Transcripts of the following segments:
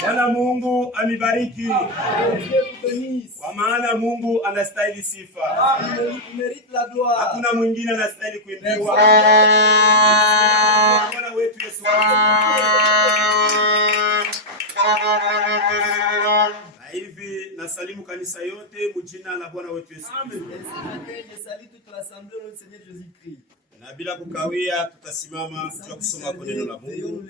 Bwana Mungu amibariki. Kwa maana Mungu anastahili sifa. Hakuna mwingine anastahili kuimbiwa. Bwana wetu Yesu Kristo. Na hivi nasalimu kanisa yote mjina la Bwana wetu Yesu Kristo. Na bila kukawia tutasimama kwa kusoma kwa neno la Mungu.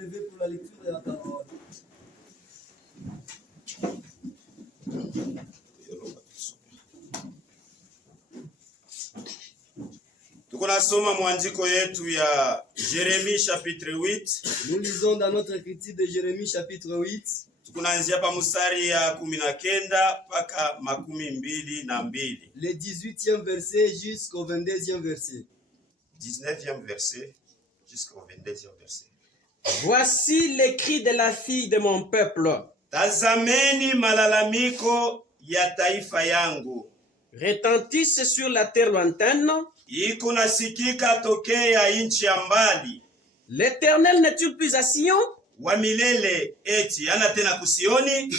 Tukunasoma mwandiko yetu ya Jérémie chapitre 8. Nous lisons dans notre écriture de Jérémie chapitre 8. Tukunaanzia pa mstari ya 19 mpaka 22. Le 18e verset jusqu'au 22e verset. 19e verset jusqu'au 22e verset. Voici les cris de la fille de mon peuple. Tazameni malalamiko ya taifa yangu. Retentissent sur la terre lointaine. Iko nasikika tokea inchi ya mbali. L'Éternel n'est-il plus à Sion? Wa milele eti ana tena kusioni?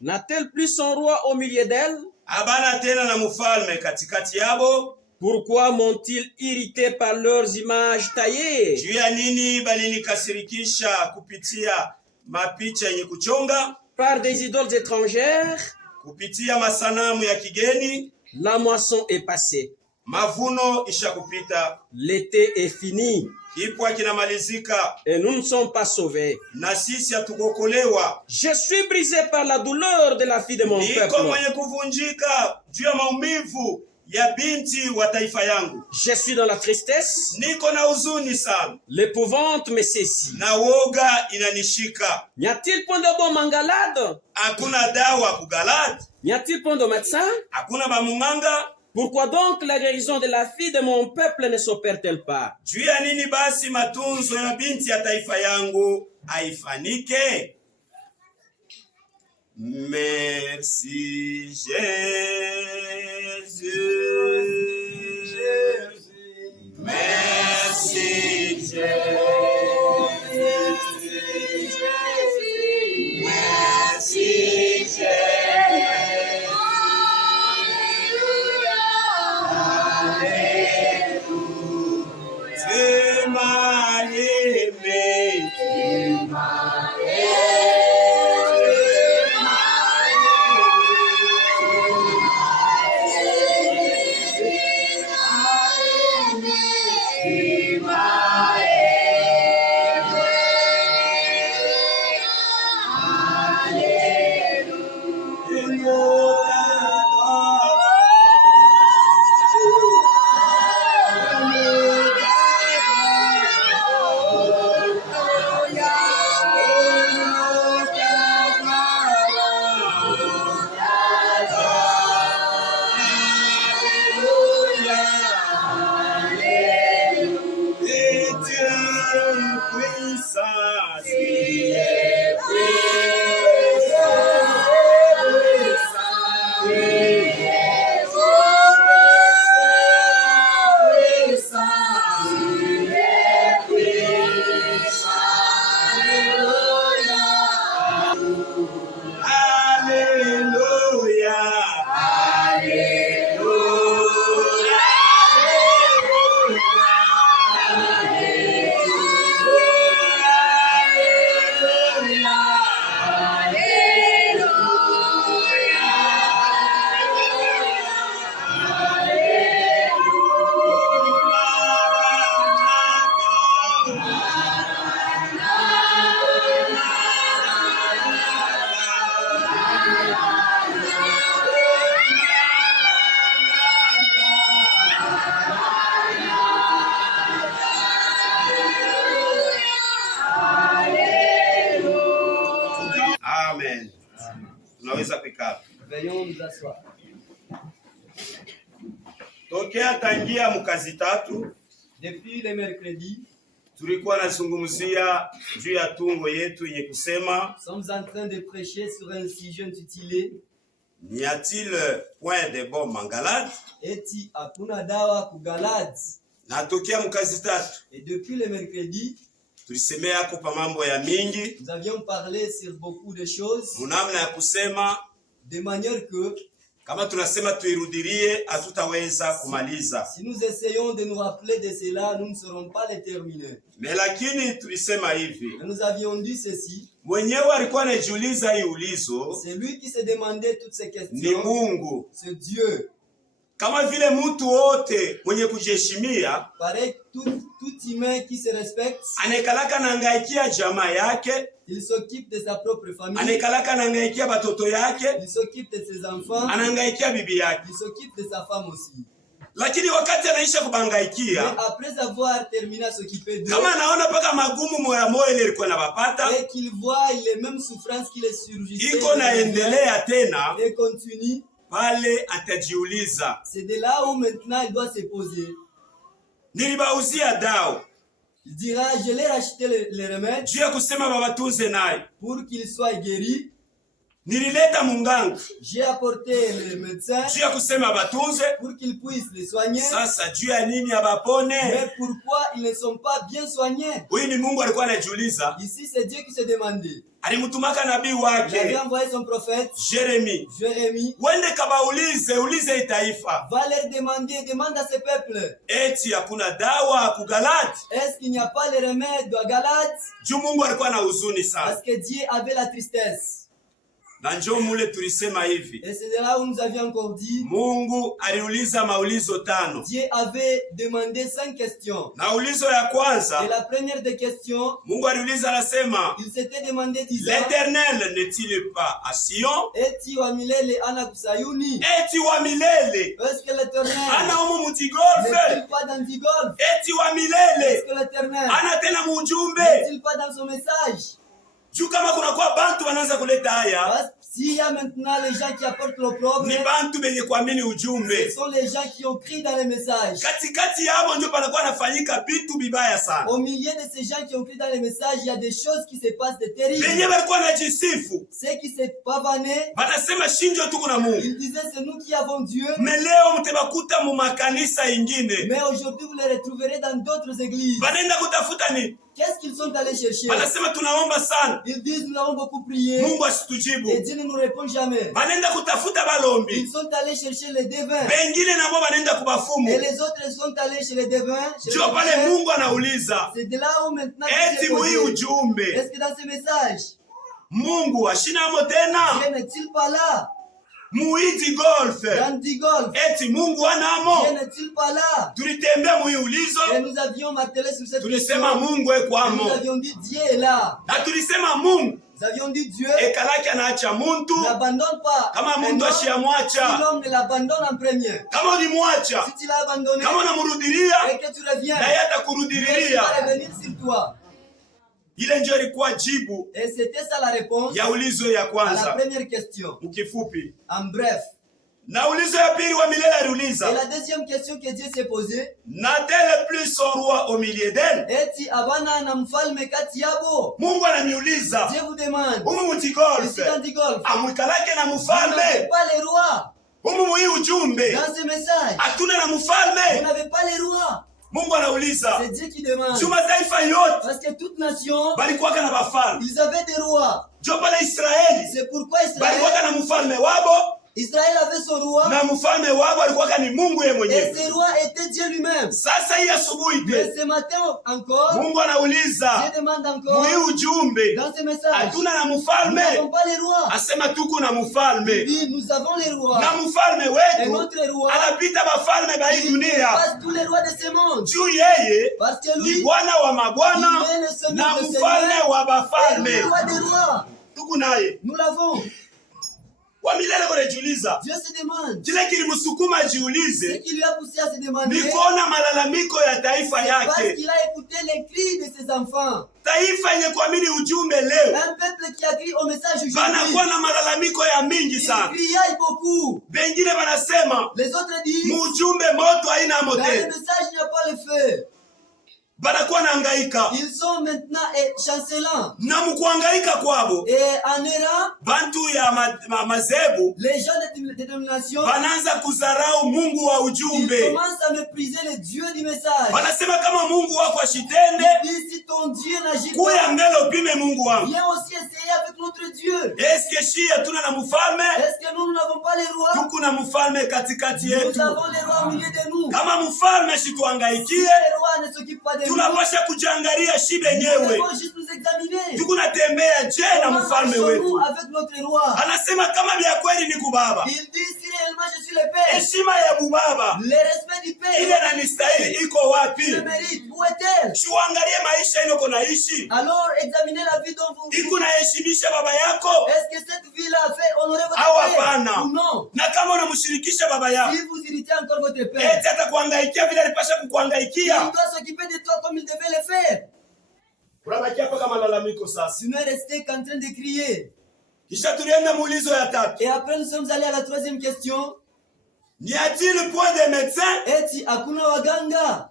N'a-t-elle plus son roi au milieu d'elle? Abana tena na mfalme katikati yabo? Pourquoi m'ont-ils irrité par leurs images taillées? Juu ya nini balinikasirikisha kupitia mapicha yenye kuchonga? Par des idoles étrangères? Kupitia masanamu ya kigeni? La moisson est passée. Mavuno isha kupita. L'été est fini. Kipwa kinamalizika. Et nous ne sommes pas sauvés. Na sisi hatukokolewa. Je suis brisé par la douleur de la fille de mon peuple. Niko mwenye kuvunjika juu ya maumivu ya binti wa taifa yangu. Je suis dans la tristesse. Niko na huzuni sana. L'épouvante me saisit. Na woga inanishika. N'y a-t-il point de baume en Galade? Hakuna dawa ku Galade. N'y a-t-il point de médecin? Hakuna bamunganga. Pourquoi donc la guérison de la fille de mon peuple ne s'opère-t-elle pas? Juu ya nini basi matunzo ya binti ya taifa yangu haifanike? Merci Jésus. Merci Jésus. Merci Jésus. Tunaweza kukaa. Veuillons nous asseoir. Tokea tangia mkazi tatu. Depuis le mercredi, tulikuwa nazungumzia juu ya tungo yetu yenye kusema sommes en train de prêcher sur un sujet intitulé N'y a-t-il point de baume en Galade? Eti hakuna dawa ku Galade. Na tokea mkazi tatu. Et depuis le mercredi, Tulisemea hapo pa mambo ya mingi. Nous avions parlé sur beaucoup de choses. Munamna ya kusema De manière que kama tunasema tuirudirie hatutaweza kumaliza. si nous essayons de nous rappeler de cela, nous ne saurons pas les terminer. Mais lakini tulisema hivi. Mais nous avions dit ceci. Mwenyewe alikuwa anajiuliza hii ulizo. C'est lui qui se demandait toutes ces Ni questions. Mungu. C'est Dieu. Kama vile mtu wote mwenye kujiheshimia Pareil, tout humain qui se respecte, anekalaka nangaikia jamaa yake, il s'occupe de sa propre famille, anekalaka nangaikia batoto yake, il s'occupe de ses enfants, anangaikia bibi yake. il s'occupe de sa femme aussi. Lakini wakati anaisha Mais kubangaikia, après avoir terminé à s'occuper d'eux, kama anaona paka magumu moya moya ile ilikuwa inabapata, et qu'il voit les mêmes souffrances qui les surgissaient, iko naendelea tena, et continue, pale atajiuliza, c'est de là où maintenant il doit se poser. nilibauzia dawa Il dira, je l'ai racheté les remèdes juu ya kusema babatunze naye, pour qu'il soit guéri. nilileta munganga J'ai apporté les médecins juu ya kusema batunze. pour qu'ils puissent les soigner. Sasa juu ya nini abapone? Mais pourquoi ils ne sont pas bien soignés? Huyu ni Mungu alikuwa anajiuliza. Ici, c'est Dieu qui se demandait. Alimtumaka nabii Il avait wake envoyé son prophète, Jeremi, Jérémie, wende ulize itaifa va leur demander, demande à ce peuple, eti hakuna dawa ku Galati. est-ce qu'il n'y a pas les remèdes à Galate? Juu Mungu alikuwa na huzuni sana, Parce que Dieu avait la tristesse. na njoo mule tulisema hivi, Et c'est de là où nous avions encore dit, Mungu aliuliza maulizo 5. Dieu avait demandé 5 questions. Na ulizo ya Et kwanza la première des questions, Mungu aliuliza anasema, il s'était demandé disant, l'Éternel n'est-il pas à Sion? Eti wa milele ana kusayuni? Eti wa milele Est-ce que l'Éternel ana umu mutigolfe? n'est-il pas dans Digolf? Eti wa Est-ce milele que l'Éternel ana tena mujumbe? n'est-il pas dans son message? Juu kama kuna kwa bantu wanaanza kuleta haya, Parce que s'il y a maintenant les gens qui apportent l'opprobre, ni bantu benye kuamini ce ujumbe. sont les gens qui ont crié dans les messages. Katikati yabo ndio panakuwa nafanyika vitu bibaya sana. Au milieu de ces gens qui ont crié dans les messages, il y a des choses qui se passent de terribles. Benye walikuwa najisifu, Ceux qui se pavanaient, banasema shinjo tuko na Mungu. ils disaient c'est nous qui avons Dieu. Mais leo mtebakuta mu makanisa ingine, Mais aujourd'hui, vous les retrouverez dans d'autres églises. banaenda kutafuta ni, Qu'est-ce qu'ils sont allés chercher? banasema tunaomba sana, Ils disent nous avons beaucoup prié Mungu et asitujibu. Dieu ne nous répond jamais. Banaenda kutafuta balombi, Ils sont allés chercher les devins. bengine nabo banaenda Et kubafumu. les autres sont allés chez les devins. Chez les Ndio pale magiciens. Mungu anauliza, C'est de là où maintenant Dieu eti s'est muhii posé. ujumbe Est-ce que dans ce message, Mungu ashinamo tena? Dieu n'est-il pas là? Muhiji golfe, Dans Digolf, eti Mungu anamo? Dieu n'est-il pas là? Tulitembea muhii ulizo, Et nous avions martelé sur cette question. tulisema Mungu Et ekwamo, nous avions dit Dieu est là. na tulisema Mungu Nous avions dit Dieu ekalaki anaacha muntu n'abandonne pas. kama un muntu homme si ashiyamwacha. l'homme ne l'abandonne en premier. Kama ulimwacha, Si tu l'as abandonné kama unamurudilia, et que tu reviens, naye Dieu va atakurudililia. revenir sur toi. Ile ndio ilikuwa jibu Et c'était ça la réponse ya ulizo ya à la kwanza première question. mkifupi. En bref. Na ulizo ya pili wa milele Et aliuliza, la deuxième question que Dieu s'est posée, n'a-t-elle plus son roi au milieu d'elle? eti abana na mfalme kati yabo? Mungu ananiuliza, Dieu vous demande, umu ici mutigolfe dans Digolf, amwikalake na vous n'avez mfalme? pas les rois. Umu muhii ujumbe Dans ce message, hatuna na vous mfalme? n'avez pas les rois. Mungu anauliza, C'est Dieu qui demande. juu mataifa yote Parce que toute nation, balikuwaka na bafalme, ils avaient des rois. jo pale Israeli C'est pourquoi balikuwaka na mfalme wabo, Israël avait son roi. na mfalme wabo alikuwaka ni Mungu yeye Et mwenyewe. ce roi était Dieu lui-même. Sasa hii asubuhi Mais te ce matin encore, Mungu anauliza, Dieu demande encore, muhii ujumbe dans ce message, hatuna na nous mfalme? n'avons pas les rois. Asema tuko na Il mfalme, dit, nous avons les rois. na mfalme Et wetu notre roi, anapita bafalme ba hii il dunia. dépasse tous les rois de ce monde. Juu yeye Parce que ni lui, Bwana wa mabwana il est le Seigneur na des mfalme seigneurs wa et bafalme. le roi des rois. Tuko naye Nous l'avons. wa milele kunajiuliza, Dieu se demande. kile kilimsukuma Ce ajiulize qui lui a poussé à se demander, ni kuona malalamiko ya taifa c'est parce yake, qu'il a écouté les cris de ses enfants. taifa yenye kuamini ujumbe leo Un peuple qui a crié au message aujourd'hui, banakuwa na malalamiko ya mingi il sana. criaille beaucoup. Bengine banasema Les autres disent, mujumbe moto haina dans le mote, message, il n'y a pas le feu. banakuwa nahangaika. Ils sont maintenant chancelants. Na mkuhangaika kwabo, Et en errant, bantu ya mazebu les gens de dénomination, banaanza kuzarau Mungu wa ils ujumbe. commencent à mépriser le Dieu du message. Wanasema kama Mungu wako ashitende, Ils disent, si ton Dieu n'agit kuya pas, mbele upime Mungu wangu. viens aussi essayer avec notre Dieu. Eske shia tuna na mfalme? Est-ce que nous n'avons pas les rois? Tuko na mfalme katikati Nous yetu. avons les rois au milieu de nous. Kama mfalme Si shituhangaikie, les rois ne s'occupent pas de nous, tunapasha kujiangalia shi nous benyewe. devons juste nous examiner. Tuko natembea je na Comment mfalme marchons-nous wetu? avec notre roi? Anasema kama vya kweli ni kubaba. Il dit, si réellement je suis le Père, Heshima ya bubaba le respect du Père, ile nanistahili iko je wapi? mérite. Où est-elle? Shuangalie maisha inoko naishi. Alors examinez la vie dont vous Iko naheshimisha baba yako Est-ce que cette vie-là a fait honorer votre au Père hapana? ou non? Na kama unamshirikisha baba yako, Si vous irritez encore votre Père, eti atakuhangaikia vile alipasha il kukuhangaikia. doit s'occuper de toi comme il devait le faire. Unabakia hapa kama malalamiko sasa. Tu ne restais qu'en train de crier. Kisha tulienda muulizo ya tatu. Et après nous sommes allés à la troisième question. N'y a-t-il point de médecins? Eti hakuna waganga?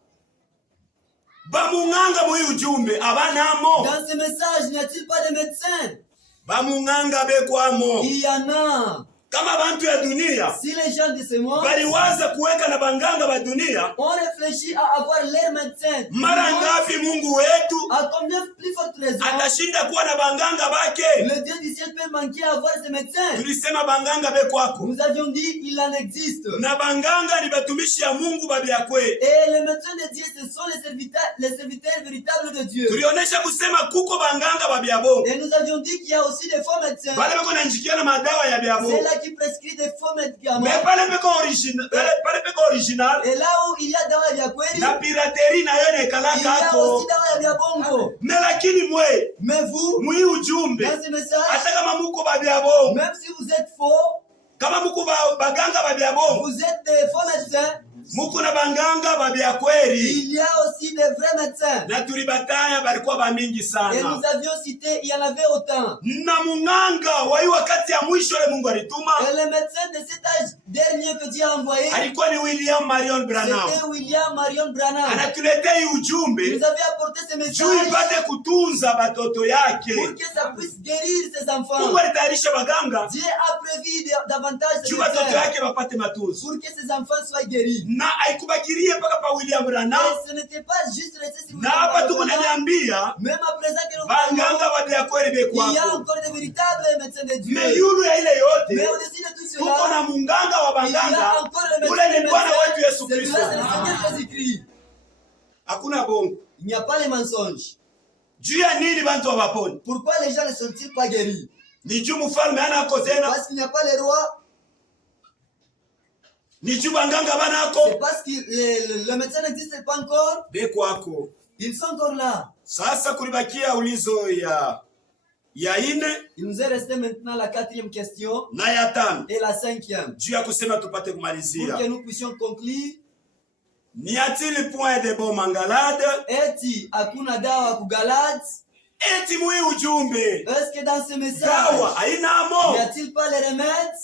Bamunganga muyi ujumbe abanamo. Dans ce message, n'y a-t-il pas de médecins? Bamunganga bekwamo. Il y en a. Kama bantu ya dunia Si les gens de ce monde baliwaza kuweka na banganga ba dunia, ont réfléchi à avoir leur médecin, mara ngapi Mungu wetu à combien plus forte raison atashinda kuwa na banganga bake? le Dieu du ciel peut manquer à avoir ses médecins? Tulisema banganga bekwako. Nous avions dit, il en existe. Na banganga ni batumishi ya Mungu babyakwe. Et les médecins de Dieu, ce sont les serviteurs véritables de Dieu. Tulionesha kusema kuko banganga babyabongo. Et nous avions dit qu'il y a aussi des faux médecins. Bale beko nanjikia na madawa ya C'est byabongo. là qui prescrit des faux médicaments. Mais pale beko original. Et là où il y a dawa ya kweli, Na pirateri na yo il y nekalaka a ako. aussi dawa ya bongo. Na lakini mwe Mais vous, mwi ujumbe dans ce message, hata kama muko babyabongo, même si vous êtes faux, kama muko baganga babyabongo, vous êtes des faux médecins, muko na banganga babyakweli. il y a aussi des vrais médecins. Na tulibataya balikuwa bamingi Et sana. nous avions cité, il y en avait autant. Na munganga wa hii wakati ya mwisho le Mungu alituma Et les médecins de cet âge dernier que Dieu a envoyé, alikuwa ni William Marion Branham. c'était William Marion Branham. Anatuletea hii Il ujumbe nous avait apporté ce juu message ipate kutunza batoto yake. pour que ça puisse guérir ses enfants. Mungu alitayarisha baganga Dieu a prévu davantage de juu batoto médecins yake bapate matunzo. pour que ses enfants soient guéris. Na haikubakirie mpaka pa William Branham. Et ce n'était pas juste resté sur Na hapa tuko Branham. naniambia Même à présent que nous voyons, banganga babya kweli il y a bekwako. encore de véritables médecins de Dieu. Me yulu ya ile Mais yote au-dessus de tout tuko na cela, munganga wa il y a banganga. encore le Ule médecin ni Bwana wetu des Yesu médecins. Kristo. Celui-là, c'est le Seigneur Jésus-Christ. Hakuna bongo. Il n'y a pas les mensonges. Juu ya nini bantu wabaponi? Pourquoi les gens ne sont-ils pas guéris? Ni juu mfalme anako tena? Parce qu'il n'y a pas les rois. Ni juu banganga C'est banako? parce que le médecin n'existe pas encore. Bekwako. Ils sont encore là. Sasa kulibakia ulizo ya ine Il nous est resté maintenant la quatrième question na ya tano et la cinquième. juu ya kusema tupate Pour kumalizia. que nous puissions conclure. N'y a-t-il point de bon mangalade? Eti hakuna dawa kugalad. Eti mui ujumbe Est-ce que dans ce message, dawa n'y hainamo? a-t-il pas les remèdes?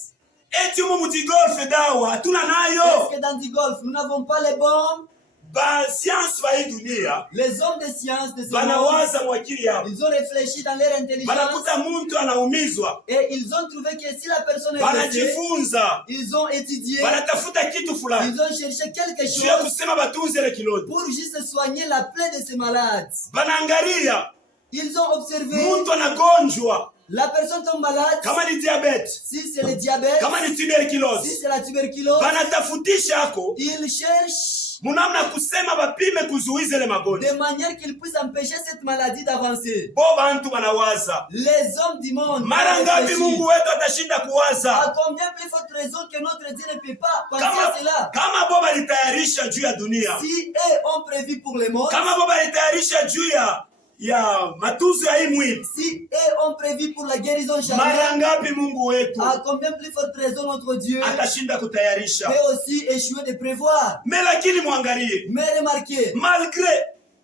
Eti mu mutigolfe dawa hatuna Est-ce nayo? que dans du golf, nous n'avons pas les bombes? Ba science ba hii dunia Les hommes de science de ce monde, banawaza mwakili yao, ils ont réfléchi dans leur intelligence banakuta muntu anaumizwa, et ils ont trouvé que si la personne est blessée, banajifunza, ils ont étudié, banatafuta kitu fulani ils ont cherché quelque juu ya chose kusema batunze ile kilodi. pour juste soigner la plaie de ces malades. Banaangalia Ils ont observé, muntu anagonjwa, la personne tombe malade, kama ni diabete, si c'est le diabète, kama ni si tuberculose, c'est la tuberculose, banatafutisha ako ils cherchent munamna kusema bapime kuzuiza ile magonjwa. de manière qu'ils puissent empêcher cette maladie d'avancer. Bo bantu banawaza, Les hommes du monde, mara ngapi réfléchissent. Mungu wetu atashinda À kuwaza combien plus forte raison que notre Dieu ne peut pas penser kama, à cela? kama bo balitayarisha juu ya dunia, Si eux ont prévu pour le monde, kama bo balitayarisha juu ya matunzo ya hii mwili, si eux ont prévu pour la guérison mara charnelle, ngapi Mungu wetu à combien plus forte raison notre Dieu atashinda kutayarisha? peut aussi échouer de prévoir. Me lakini mwangalie, Mais remarquez, malgré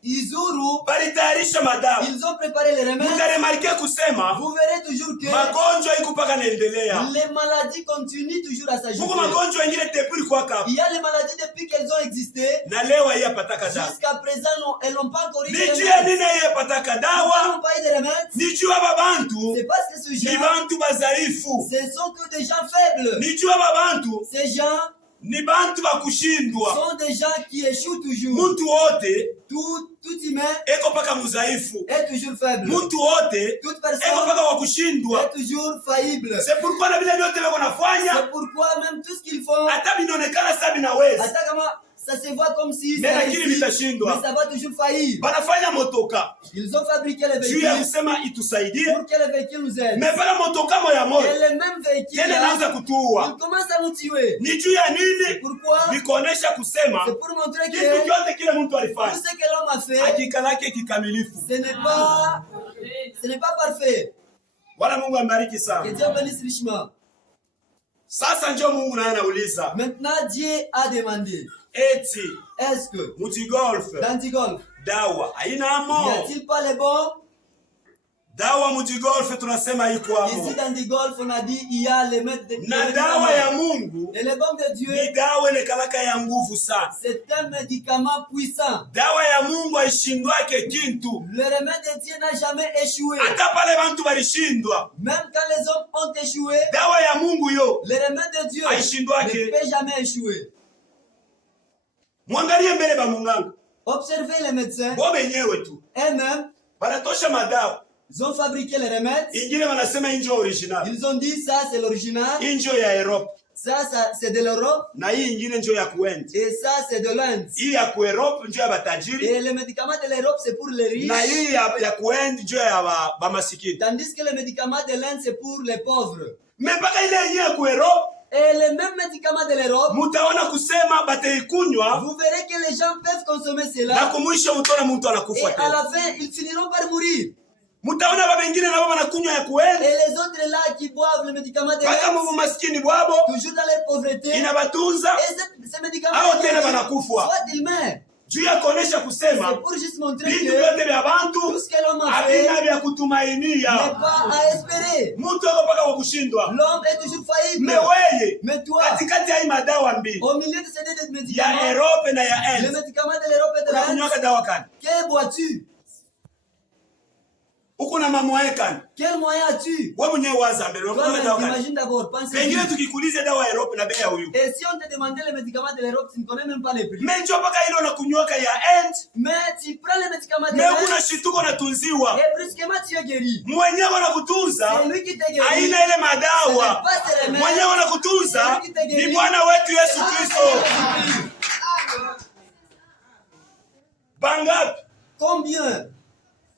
Izuru, balitayarisha madawa, ils ont préparé les remèdes. mutaremarke kusema Vous verrez toujours que magonjwa iko mpaka naendelea. Les maladies continuent toujours à Kuko s'ajouter. magonjwa mengine tepuri kwa kapa. Il y a les maladies depuis qu'elles ont existé. Na leo hii apataka dawa. Jusqu'à présent, non, elles n'ont pas encore eu de Nijue remède. nini hii apataka Ils dawa? n'ont pas eu de remède. Nijue babantu C'est parce que ce ni gens, bantu bazaifu. ce sont que des gens faibles. Nijue babantu Ces gens ni bantu bakushindwa. sont des gens qui échouent toujours. Muntu wote Tout humain eko paka muzaifu. est toujours faible. Muntu wote Toute eko personne paka wakushindwa. est toujours faillible. C'est pourquoi na vile vyote veko nafanya C'est pourquoi même tout ce qu'ils font, hata binaonekana sasa binaweza. attends, comment ça se voit comme si Mais ça lakini réussit, vitashindwa. mais ça va toujours faillir. Banafanya motoka Ils ont fabriqué les juu ya véhicules kusema itusaidie, pour que les véhicules nous aident. mais bana motoka moya moya Et les mêmes véhicules, tena là, naanza kutuua. ils commencent à nous tuer. Ni juu ya nini? Pourquoi? Ni kuonesha kusema C'est pour montrer que kitu kyote kile mtu tout alifanya ce que l'homme a fait, hakika lake kikamilifu. ce n'est pas parfait. Bwana Mungu ambariki sana. Que Dieu bénisse richement. Sasa njoo Mungu naye anauliza Maintenant, Dieu a demandé, eti est-ce que mujigolf dans du golf, dawa haina n'y amo? a-t-il pas les bons? Dawa mujigolf tunasema iko Ici, amo, dans du golf, on a dit, il y a les maîtres de na dawa ya Mungu et les bombes de Dieu, ni dawa inekalaka ya nguvu sana. c'est un médicament puissant. Dawa ya Mungu haishindwake kintu, Le remède de Dieu n'a jamais échoué. hata pale bantu balishindwa. Même quand les hommes ont échoué, Dawa ya Mungu yo le remède de Dieu haishindwake. ne peut jamais échouer. Mwangalie mbele ba munganga Observez les médecins, bo benyewe tu eux-mêmes, banatosha madawa, ils ont fabriqué les remèdes. ingine wanasema injo original, Ils ont dit ça c'est l'original, injo ya Europe, ça c'est de l'Europe na hii ingine njo ya kuendi. et ça c'est de l'Inde. Hii ya kueurope njo ya batajiri, Et les médicaments de l'Europe c'est pour les na riches, hii ya kuendi njo ya ba masikini. tandis que les médicaments de l'Inde c'est pour les pauvres. Me mpaka ile yenyewe ya kueurope Et les mêmes médicaments de l'Europe, mutaona kusema bataikunywa vous verrez que les gens peuvent consommer na cela kumwisho mutaona mtu et anakufa à tena. la fin ils finiront par mourir. Mutaona baba wengine nabo banakunywa ya kuendi Et les autres là qui boivent le médicament de mpaka l'Inde, mu maskini bwabo toujours dans leur pauvreté, et inabatunza ces médicaments hao tena banakufa. soit ils meurent. Juu ya kuonesha kusema C'est pour juste montrer vitu que vyote vya tout bantu ce que l'homme a fait havina vya n'est kutumainia. pas à espérer. Mtu ako mpaka kwa kushindwa. L'homme est toujours faillible. Me weye Mais toi, katikati ya hii madawa mbili au milieu de ces deux ya médicaments, Europe na ya les End, médicaments de l'Europe et de l'Inde, unakunywaka dawa kani? que bois-tu? Uko na mamwae kani? Quel moyen as-tu? Wewe mwenyewe waza mbele, unakunywaka dawa Toi-même, kani? imagine d'abord, pense. Pengine tukikuuliza dawa ya Europe na bei ya huyu. Et si on te demandait les médicaments de l'Europe, tu ne connais même pas les prix. Me njoo mpaka ile unakunywaka ya End, Mais tu prends les médicaments de me l'Inde kuna shituko natunziwa. et brusquement tu es guéri. Mwenyewe anakutunza C'est lui qui te guérit. haina ile Ce n'est madawa. pas tes remèdes. Mwenyewe anakutunza ni Bwana wetu Yesu Kristo. Bangapi Combien?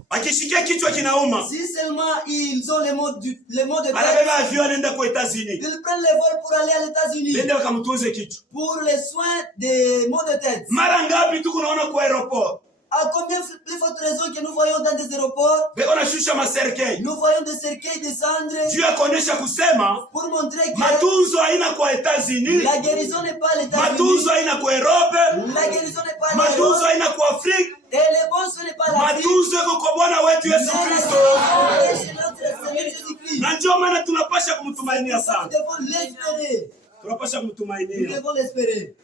akishikia kichwa kinauma, Si seulement ils ont les mots de tête, anabeba avion anaenda kwa États-Unis, ils prennent les vols pour aller aux États-Unis nenda wakamtunze kichwa. pour les soins des maux de tête. Mara ngapi tu kunaona kwa aeroport À combien plus forte raison que nous voyons dans des aéroports, beko nashusha maserikali nous voyons des cercueils descendre juu ya kuonesha kusema pour montrer que matunzo haina kwa États-Unis, la guérison n'est pas à l'État-Unis, matunzo haina kwa Europe, la guérison n'est pas à matunzo l'Europe, haina kwa Afrika, et les bons ce n'est pas à l'Afrique, matunzo yako kwa Bwana wetu Yesu mais la Kristo. guérison est chez notre Seigneur Jésus-Christ. Na ndio maana tunapasha kumtumainia Nous sana, devons l'espérer. tunapasha Nous kumtumainia devons l'espérer.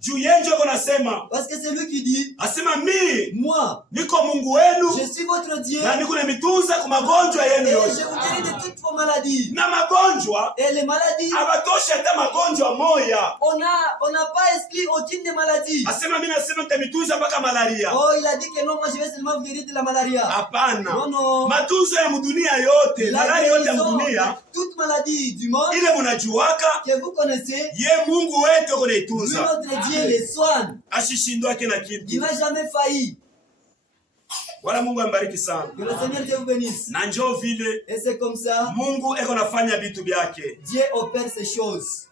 juu yeye ndio anasema, Parce que c'est lui qui dit, asema mimi moi, niko Mungu wenu je suis votre Dieu na niko namitunza kwa magonjwa et yenu je yote. vous guéris de toutes vos maladies. Na magonjwa Et les maladies, abatosha hata magonjwa moya. on n'a pas inscrit aucune des maladies. Asema mimi nasema nitamitunza mpaka malaria. Oh, il a dit que non, moi je vais seulement vous guérir de la malaria. Hapana. Non, non. Matunzo ya mdunia yote, La malaria yote ya guérison mdunia de toute maladie du monde ile mnajuaka, que vous connaissez, ye Mungu wetu yuko lui, naitunza. notre Dieu, les soigne. Ashishindwake na Il kitu. n'a jamais failli. Bwana Mungu ambariki sana. Que le Seigneur Dieu vous bénisse. Na njoo vile Et c'est comme ça, Mungu eko nafanya vitu vyake. Dieu opère ces choses.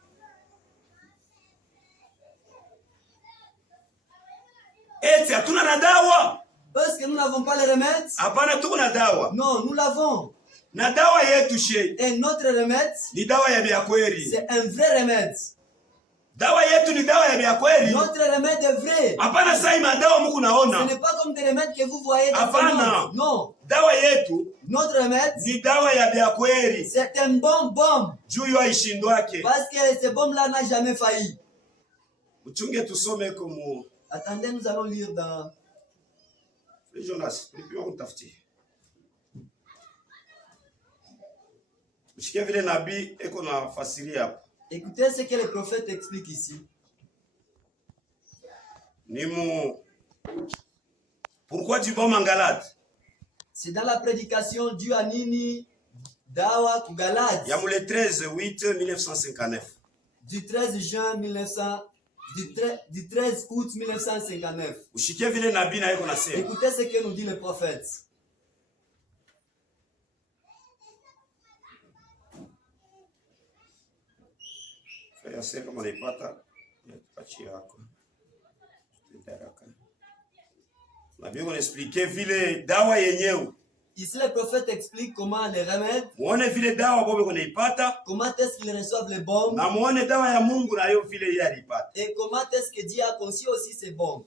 Eti hatuna na dawa? Est-ce que nous n'avons pas les remèdes? Hapana, tuko na dawa. Non, nous l'avons. Na dawa yetu she Et notre remède, ni dawa ya vya kweli. c'est un vrai remède. Dawa yetu ni dawa ya kweli. Notre remède est vrai. Hapana sai madawa Mungu Ce naona. n'est pas comme des remèdes que vous voyez dans ce Hapana. monde. Non. Dawa yetu Notre remède, ni dawa ya kweli. c'est un bon baume. Juu ya ishindo yake. Parce que ce baume-là n'a jamais failli. Uchunge tusome comme Attendez, nous allons lire dans... Jonas, nipima kutafutie. Mshikia vile nabii eko na fasiria hapa. Écoutez ce que le prophète explique ici. Pourquoi tu vas en Galate? C'est dans la prédication du Anini Dawa ku Galate. Il y a le 13/8/1959. Du 13 juin 1900, du 13 août 1959. Ushikia vile nabii na eko nasema. Écoutez ce que nous dit le prophète. Ya sasa kama unaipata pachi yako. Nabii anaexplique vile dawa yenyewe. Ici le prophète explique comment les remèdes, Muone vile dawa bobe kunaipata. comment est-ce qu'ils reçoivent les bombes Na muone dawa ya Mungu na yo vile yeye alipata. et comment est-ce que Dieu a conçu aussi ces bombes.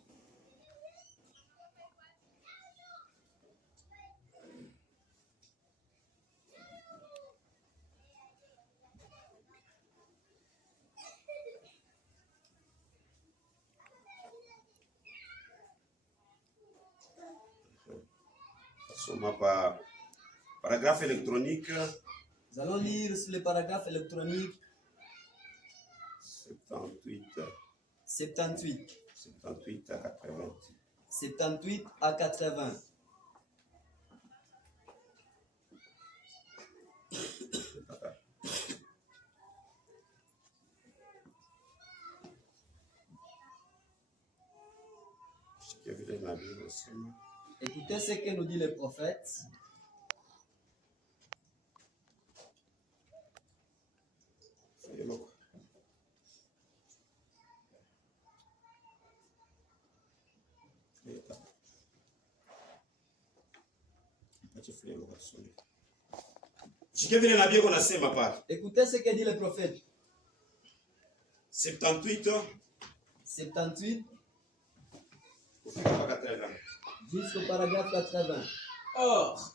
Soma pa paragraphe électronique. Nous allons lire sur le paragraphe électronique 78 à 80. 78 à 80. Écoutez ce que nous dit le prophète. Écoutez ce que dit le prophète. 78 jusqu'au paragraphe 80. Or,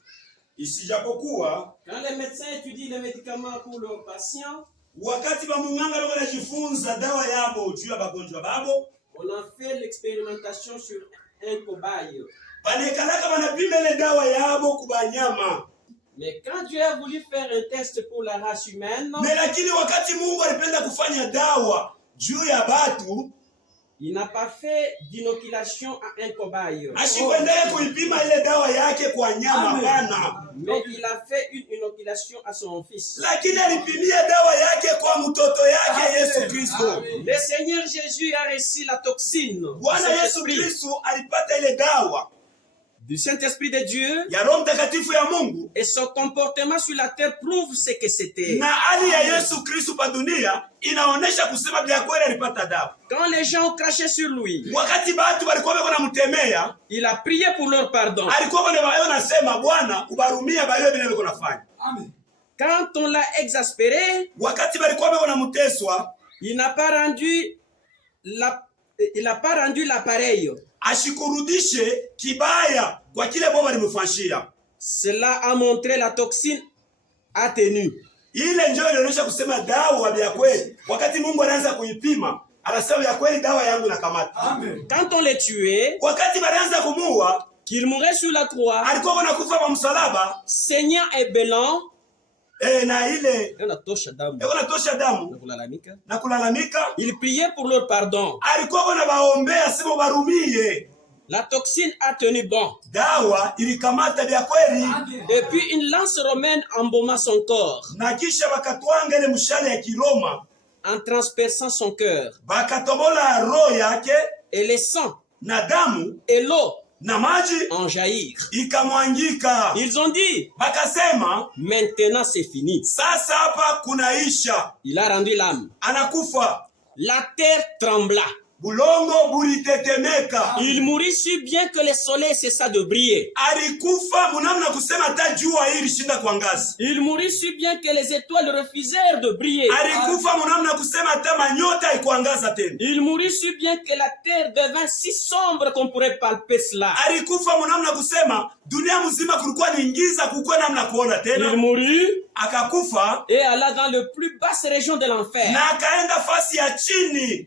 isijapokuwa quand les médecins étudient les médicaments pour leurs patients, wakati bamunganga bako najifunza dawa yabo juu ya bagonjwa babo, on a fait l'expérimentation sur un cobaye. banekalaka banapima ile dawa yabo kubanyama. Mais quand Dieu a voulu faire un test pour la race humaine, mais lakini wakati Mungu alipenda kufanya dawa juu ya batu, il n'a pas fait d'inoculation à un cobaye. Ashikuendelea kuipima ile dawa yake kwa nyama bana. Mais il a fait une inoculation à son fils. Lakini alipimia dawa yake kwa mtoto yake Yesu Kristo. Le Seigneur Jésus a reçu la toxine. Bwana Yesu Kristo alipata ile dawa du Saint-Esprit de Dieu, ya Roho Mtakatifu ya Mungu, et son comportement sur la terre prouve ce que c'était. Na hali ya Yesu Kristo pa dunia inaonesha kusema bila kweli alipata dawa. Quand les gens ont craché sur lui, wakati watu walikuwa wanamtemea, il a prié pour leur pardon. Alikuwa anasema Bwana ubarumia bayo bila biko nafanya. Amen. Quand on l'a exaspéré, wakati walikuwa wanamteswa, il n'a pas rendu l'appareil. Ashikurudishe kibaya kwa kile Bwana alimfanyia. Cela a montré la toxine a tenu. Ile njoo inaonyesha kusema dawa ya kweli. Wakati Mungu anaanza kuipima, anasema ya kweli dawa yangu nakamata. Amen. Quand on les tuait, wakati wanaanza kumuua, qu'il mourait sur la croix, alikuwa anakufa kwa msalaba, saignant et bêlant, na ile anatosha damu na kulalamika, il priait pour leur pardon. Alikuwa anawaombea sema barumie. La toxine a tenu bon. Dawa ilikamata vya kweli. Et puis une lance romaine embauma son corps. Na kisha bakatwanga ile mshale ya Kiroma en transperçant son cœur. Bakatobola roho yake, et le sang na damu et l'eau na maji en jaillir. Ikamwangika. Ils ont dit, bakasema maintenant c'est fini. Sasa hapa kunaisha. Il a rendu l'âme. Anakufa. La terre trembla. bulongo bulitetemeka. Il mourut si bien que le soleil cessa de briller. Alikufa munamna kusema hata jua hii ilishinda kuangaza. Il mourut si bien que les étoiles refusèrent de briller. Alikufa munamna kusema hata manyota haikuangaza tena. Il mourut si bien que la terre devint si sombre qu'on pourrait palper cela. Alikufa munamna kusema dunia mzima kulikuwa ni giza, kukuwa namna kuona tena. Il mourut Akakufa et alla dans le plus basse région de l'enfer, na akaenda fasi ya chini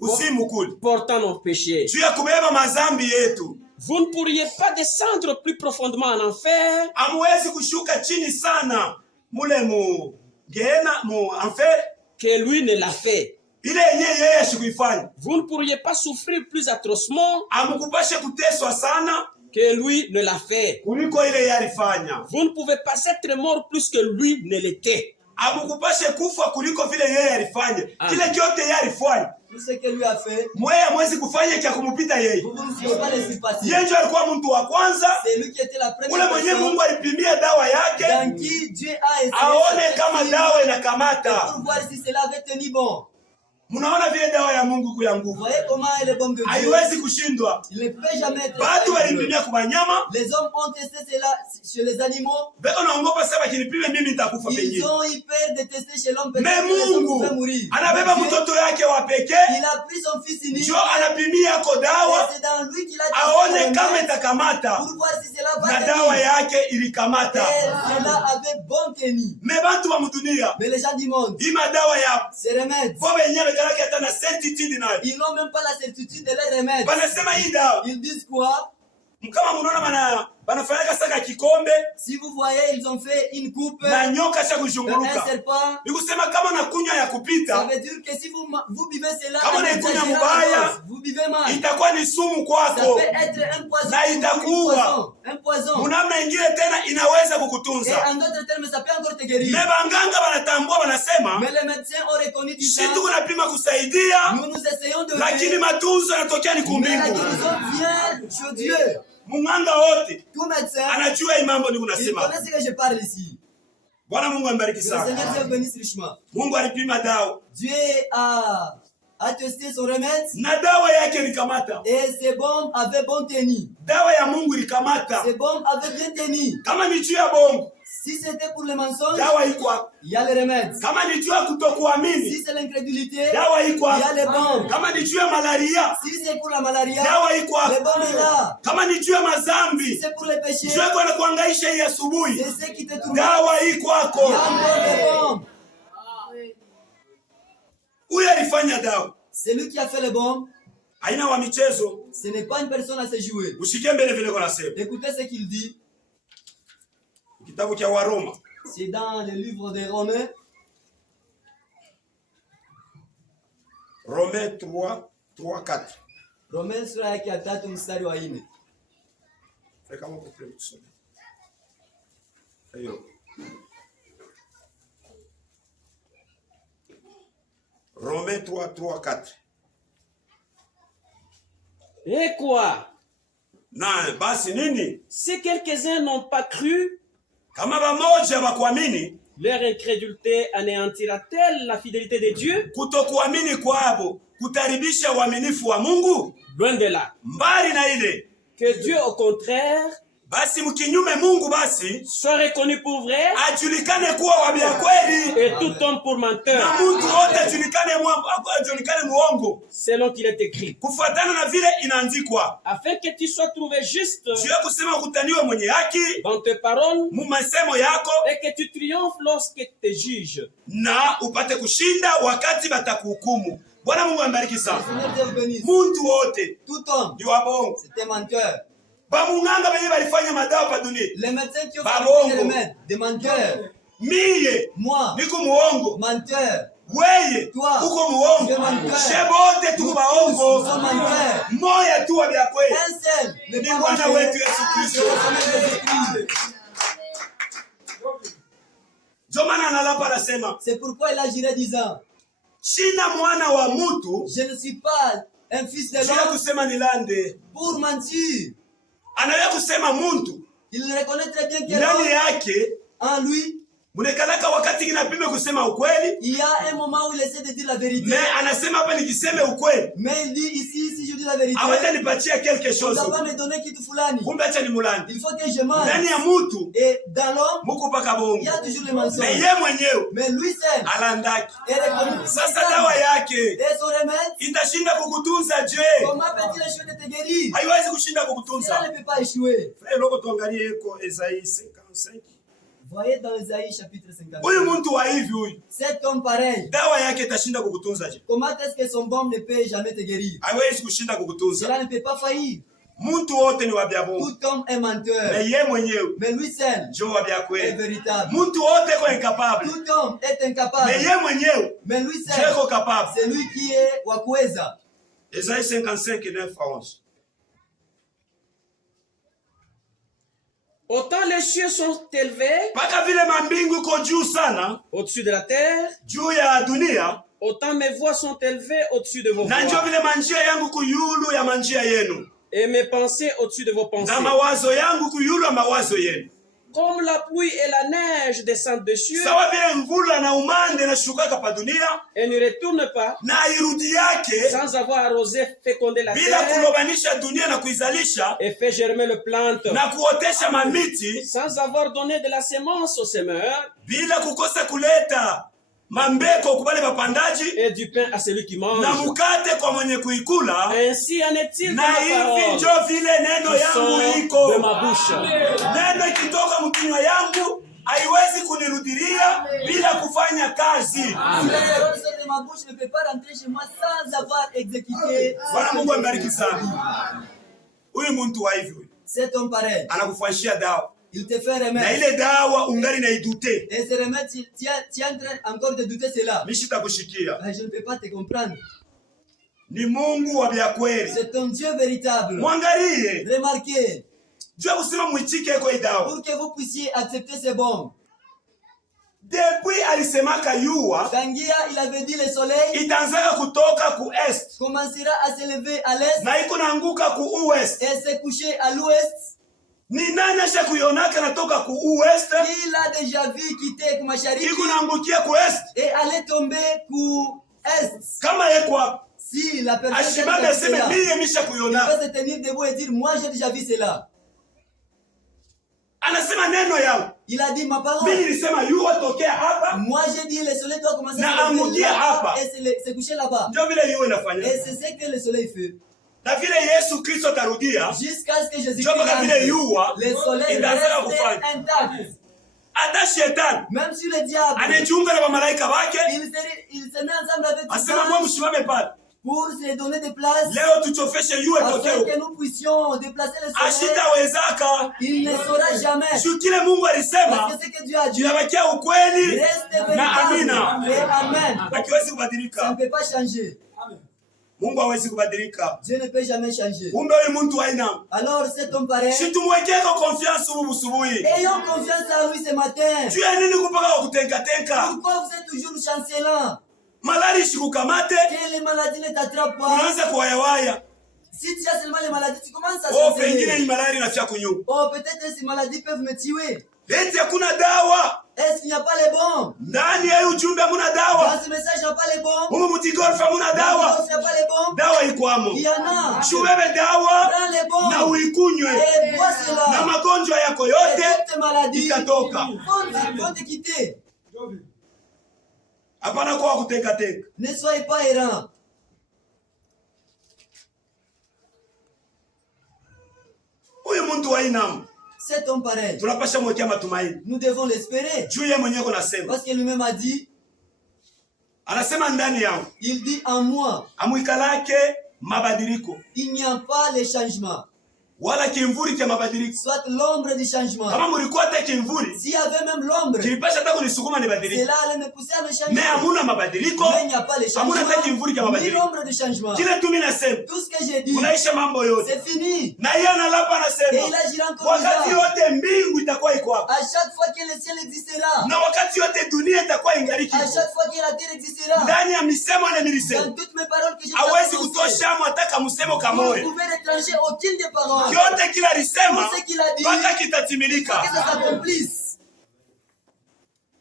kuzimu kule, portant nos péchés. juu ya kubeba mazambi yetu. Vous ne pourriez pas descendre plus profondément en enfer Amuwezi kushuka chini sana mule mu gehena mu enfer que lui ne l'a fait. ile yenyewe yeye ashikuifanya. Vous ne pourriez pas souffrir plus atrocement Amukupashe kuteswa sana que lui ne l'a fait. kuliko ile yeye alifanya. Vous ne pouvez pas être mort plus que lui ne l'était. Amukupashe kufa kuliko vile yeye alifanya. Kile kyote yeye alifanya, Tout ce que lui a fait, mweye hamwezi kufanya kia kumupita yeye. vous ne pouvez pas laisser passer. Yeye ndio alikuwa mtu wa kwanza, C'est lui qui était la ule première mwenye personne Mungu alipimia dawa yake dans qui Dieu a essayé aone cette kama médecine dawa inakamata. pour voir si cela avait tenu bon. Mnaona vile dawa ya Mungu kuya Vous nguvu voyez comment elle est bonne de Dieu. haiwezi kushindwa. Il ne peut jamais être Batu faillible. walipimia kwa wanyama, Les hommes ont testé cela chez les animaux. beko naongopa sasa kinipime mimi nitakufa Ils pengine. ont eu peur de tester chez l'homme. Mais Peut-être que les hommes Mungu pouvaient mourir. anabeba Dieu, mtoto yake wa pekee, il a pris son fils unique. njo anapimia ko dawa Et c'est dans lui qu'il a testé aone le kama remède itakamata, pour voir si cela va na tenir. dawa yake Et ilikamata. cela avait bon tenu. Me bantu wa mudunia Mais les gens du monde, ima dawa ya ces remèdes, bo benyewe galaki hata na certitude nayo, ils n'ont même pas la certitude de leurs remèdes. banasema hii dawa Ils disent quoi? kama munaona banafanyaka saka kikombe Si vous voyez, ils ont fait une coupe, na nyoka sha un kushunguluka. serpent. Nikusema kama na kunywa ya Ça kupita veut dire que si vous buvez cela, Kama en unaikunywa exagérant mubaya, la dose, vous buvez mal. itakuwa ni sumu Ça kwako, peut être un poison. na itakuwa Un poison. munamna ingine tena inaweza Et kukutunza. en d'autres termes, ça peut encore te guérir. Me banganga banatambua, banasema Mais les médecins ont reconnu du shi sang. tuko napima kusaidia, Nous essayons de lakini guérir. matunzo yanatokea ni Mais la kumbingu. guérison vient chez Dieu. Munganga wote Tout médecin, anajua hii mambo ni il kunasema. connaît ce que je parle ici. Bwana Mungu ambariki Le Seigneur sana. Dieu bénisse richement. Mungu alipima dawa Dieu a testé son remède na dawa yake ilikamata. et ces bombes avaient bon tenu. Dawa ya Mungu ilikamata. Ces bombes avaient bien tenu. Kama ni juu ya bongo, Si c'était pour les mensonges, dawa iko hapo. il y a les remèdes. Kama ni juu ya kutokuamini, Si c'est l'incrédulité, dawa iko il y a hapo. les bombes. Kama ni juu ya malaria, Si c'est pour la malaria, dawa iko les hapo. bombes est là. Kama ni juu ya Si mazambi, c'est pour les péchés, juu yako anakuangaisha hii asubuhi, c'est ce qui te tourmente. dawa iko Il y a hapo. encore des bombes. Huyu alifanya dawa, C'est lui qui a fait les bombes. haina wa michezo. Ce n'est pas une personne à se jouer. Ushike mbele vile kwa nasema Écoutez ce qu'il dit. kitabu cha Waroma, C'est dans le livre des Romains. Romains 3:4. Romains sura yake ya 3 mstari wa 4. Fais kama uko prêt kusoma. Ayo. Romains 3:4. Et quoi? Na basi nini? Si quelques-uns n'ont pas cru, Kama bamoja bakuamini, leur incrédulité anéantira-t-elle la fidélité de Dieu? kutokuamini kwabo kutaribisha uaminifu wa Mungu? Loin de là. Mbali na ile. Que Dieu, au contraire, Basi mkinyume Mungu basi soit reconnu pour vrai ajulikane kuwa wabia kweli, et tout homme pour na menteur, mtu wote ajulikane muongo, selon qu'il est écrit. kufuatana na vile inaandikwa. Afin que tu sois trouvé juste Sio kusema ukutaniwe mwenye haki dans tes paroles mu masemo yako, et que tu triomphes lorsque te juges. na upate kushinda wakati batakuhukumu. Bwana Mungu ambariki Le sana. Seigneur Dieu vous bénisse. Muntu wote Tout homme, ni wabongo. c'était menteur. Bamunganga benye balifanya madawa pa dunia. Les médecins qui ont Babongo. fait les remèdes, des menteurs. Miye Moi, niko muongo, menteur. weye Toi, uko muongo, tu es menteur. shebote tuko baongo. Nous sommes menteurs. Moya tu wa bya kweli Un seul n'est ni pas Bwana menteur. wetu Yesu C'est Kristo. le Seigneur Jésus-Christ. Ndio maana analapa anasema, C'est pourquoi il agirait disant, shina mwana wa mutu je ne suis pas un fils de juu ya l'homme kusema nilande. pour mentir. Anaweza kusema muntu Il reconnaît très bien que ndani l'homme, yake en lui, Munekalaka wakati inapime kusema ukweli. Il y a un moment où il essaie de dire la vérité. Mais anasema hapa nikiseme ukweli. Mais il dit ici, si je dis la vérité, Hawata nipatia quelque on chose. ne va pas me donner kitu fulani. Kumbe acha ni mulani. Il faut que je mange. Ndani ya mtu Et dans l'homme, muko paka bongo. il y a toujours le mensonge. Mais yeye mwenyewe Mais lui seul alandaki. est reconnu. Sasa dawa yake Et son remède, itashinda kukutunza je? comment peut-il échouer de te guérir? Haiwezi kushinda Cela kukutunza. ne peut pas échouer. Frère loko tuangalie iko Esaïe 55. Voyez dans Isaïe chapitre 50. Huyu mtu wa hivi huyu. Cet homme pareil, Dawa yake itashinda kukutunza je? comment est-ce que son baume ne peut jamais te guérir? Haiwezi kushinda kukutunza. Cela ne peut pas faillir. Mtu wote ni wa bya bongo. Tout homme est menteur. Mais yeye mwenyewe Mais lui seul ndio wa bya est kweli. véritable. Mtu wote ko incapable. Tout homme est incapable. Mais yeye mwenyewe Mais lui ndio seul, ko capable. c'est lui qui est wakuweza. Esaïe 55 9 à 11. Autant les cieux sont élevés Paka vile mambingu iko juu sana au-dessus de la terre, juu ya dunia, autant mes voix sont élevées au-dessus de vos na ndio voix, vile manjia yangu kuyulu ya manjia yenu, et mes pensées au-dessus de vos pensées. na mawazo yangu kuyulu ya mawazo yenu. Comme la pluie et la neige descendent des cieux Sawa vile mvula na umande na shukaka pa dunia et ne retournent pas na irudi yake sans avoir arrosé, fécondé la bila terre kulobanisha dunia na kuizalisha et fait germer le plante, na kuotesha mamiti sans avoir donné de la sémence aux semeurs bila kukosa kuleta mambeko kwa wale wapandaji et du pain à celui qui mange. na mukate kwa mwenye kuikula. Ainsi en est-il de Na ma hivi parole njo vile neno qui yangu sort iko. de ma bouche. Neno ikitoka mkinywa yangu haiwezi kunirudilia bila kufanya kazi. La parole sort de ma bouche ne peut pas rentrer chez moi sans avoir exécuté. Bwana Mungu amebariki sana. Huyu mtu wa hivi huyu Cet homme pareil, anakufanyishia dawa il te fait na remède. ile dawa ungali na idute, Et ce remède, tu es en train encore de douter cela. mishitakushikia. Je ne peux pas te comprendre. Ni Mungu wa vya kweli. C'est un Dieu véritable. Mwangalie Remarquez, jua kusema mwitike iko hii dawa. pour que vous puissiez accepter ces bons. Depuis alisemaka yua Tangia, il avait dit le soleil itaanzaka kutoka ku est commencera à se lever à l'est na iko naanguka ku ouest. et se coucher à l'ouest. Ni nani asha kuionaka natoka ku ouest Il a déjà vu quitter Mashariki iko naangukia ku est? et aller tomber pour est. Kama yekwa Si la personne qui ashimame a vu aseme cela, mie misha il kuiona. peut se tenir debout et dire, moi j'ai déjà vu cela. Anasema neno yao. Il a dit ma Mimi parole. nilisema yua tokea hapa, Moi j'ai dit le soleil doit commencer Na à se lever amukia là-bas hapa. et se coucher là-bas. ndio vile yua inafanya. Et c'est ce que le soleil fait. Na vile Yesu Kristo tarudia, Jusqu'à ce que Jésus ndio mpaka vile yua le soleil itaanza reste kufanya. intact. Hata shetani Même si le diable, anajiunga na malaika wake, il se met ensemble avec asema tout mwa msimame pale. pour se donner des places Leo tuchofeshe yue afin tokeo. que nous puissions déplacer le soleil. Ashitawezaka. Il ne saura jamais. Juu kile Mungu Parce alisema que ce que Dieu a dit kinabakia ukweli reste na véritable. amina. Et amen. Hakiwezi Ça ne kubadilika. peut pas changer. Mungu hawezi kubadilika. Dieu ne peut jamais changer. Kumbe huyu mtu haina. Alors cet homme pareil, Situmwekeko confiance ubu busubuhi. ayons confiance en lui ce matin. Juu ya nini kupaka kwa kutenka-tenka? Pourquoi vous êtes toujours chancelant? Malari shikukamate, Que les maladies ne t'attrapent pas. unaanza kuwayawaya. Si tu as seulement les maladies, tu commences à Oh, pengine chanceler. hii malari inafia kunyu. Oh, peut-être ces maladies peuvent me tuer. Eti hakuna dawa. Est-ce qu'il n'y a pas les bons? Ndani ya hii ujumbe hamuna dawa. Dans ce message, il n'y a pas les bons. Humu mutigolfa hamuna Dans dawa. il n'y a pas les bons. Dawa ikwamo. Il y en a. Shubebe dawa Prends les bons. na uikunywe. Et bois Na cela. magonjwa yako Et yote toutes tes maladies itatoka. vont te quitter. Hapana kwa kutenka-tenka. Ne soyez pas errants. Huyu mtu wa inamu Cet homme pareil, tunapasha mwekea matumaini. nous devons l'espérer. Juu yeye mwenyewe anasema. Parce que lui-même a dit, Anasema ndani yangu il dit en moi, amuikalake mabadiliko il n'y a pas les changements. wala kimvuri cha mabadiliko. Soit l'ombre du changement. Kama mulikuwa hata kimvuri S'il y avait même l'ombre, kilipasha hata kunisukuma nibadilike. cela allait me pousser à me Mais changer. hamuna mabadiliko, Mais il n'y a pas les hamuna hata kimvuri cha changements, ni mabadiliko. l'ombre du changement. Kile tu mimi nasema Tout ce que j'ai dit, unaisha mambo yote. c'est fini. Na yeye analapa Et anasema il agira encore wakati déjà. yote mbingu itakuwa iko hapa. À chaque fois que le ciel existera, Na wakati yote dunia itakuwa ingaliki. à chaque fois que la terre existera, Ndani ya misemo na dans milisemo. toutes mes paroles que j'ai Hawezi prononcées, kutosha hata msemo vous ne kamoja. pouvez retrancher aucune des paroles. Yote kila alisema Tout ce qu'il a dit, mpaka que kitatimilika. ça s'accomplisse.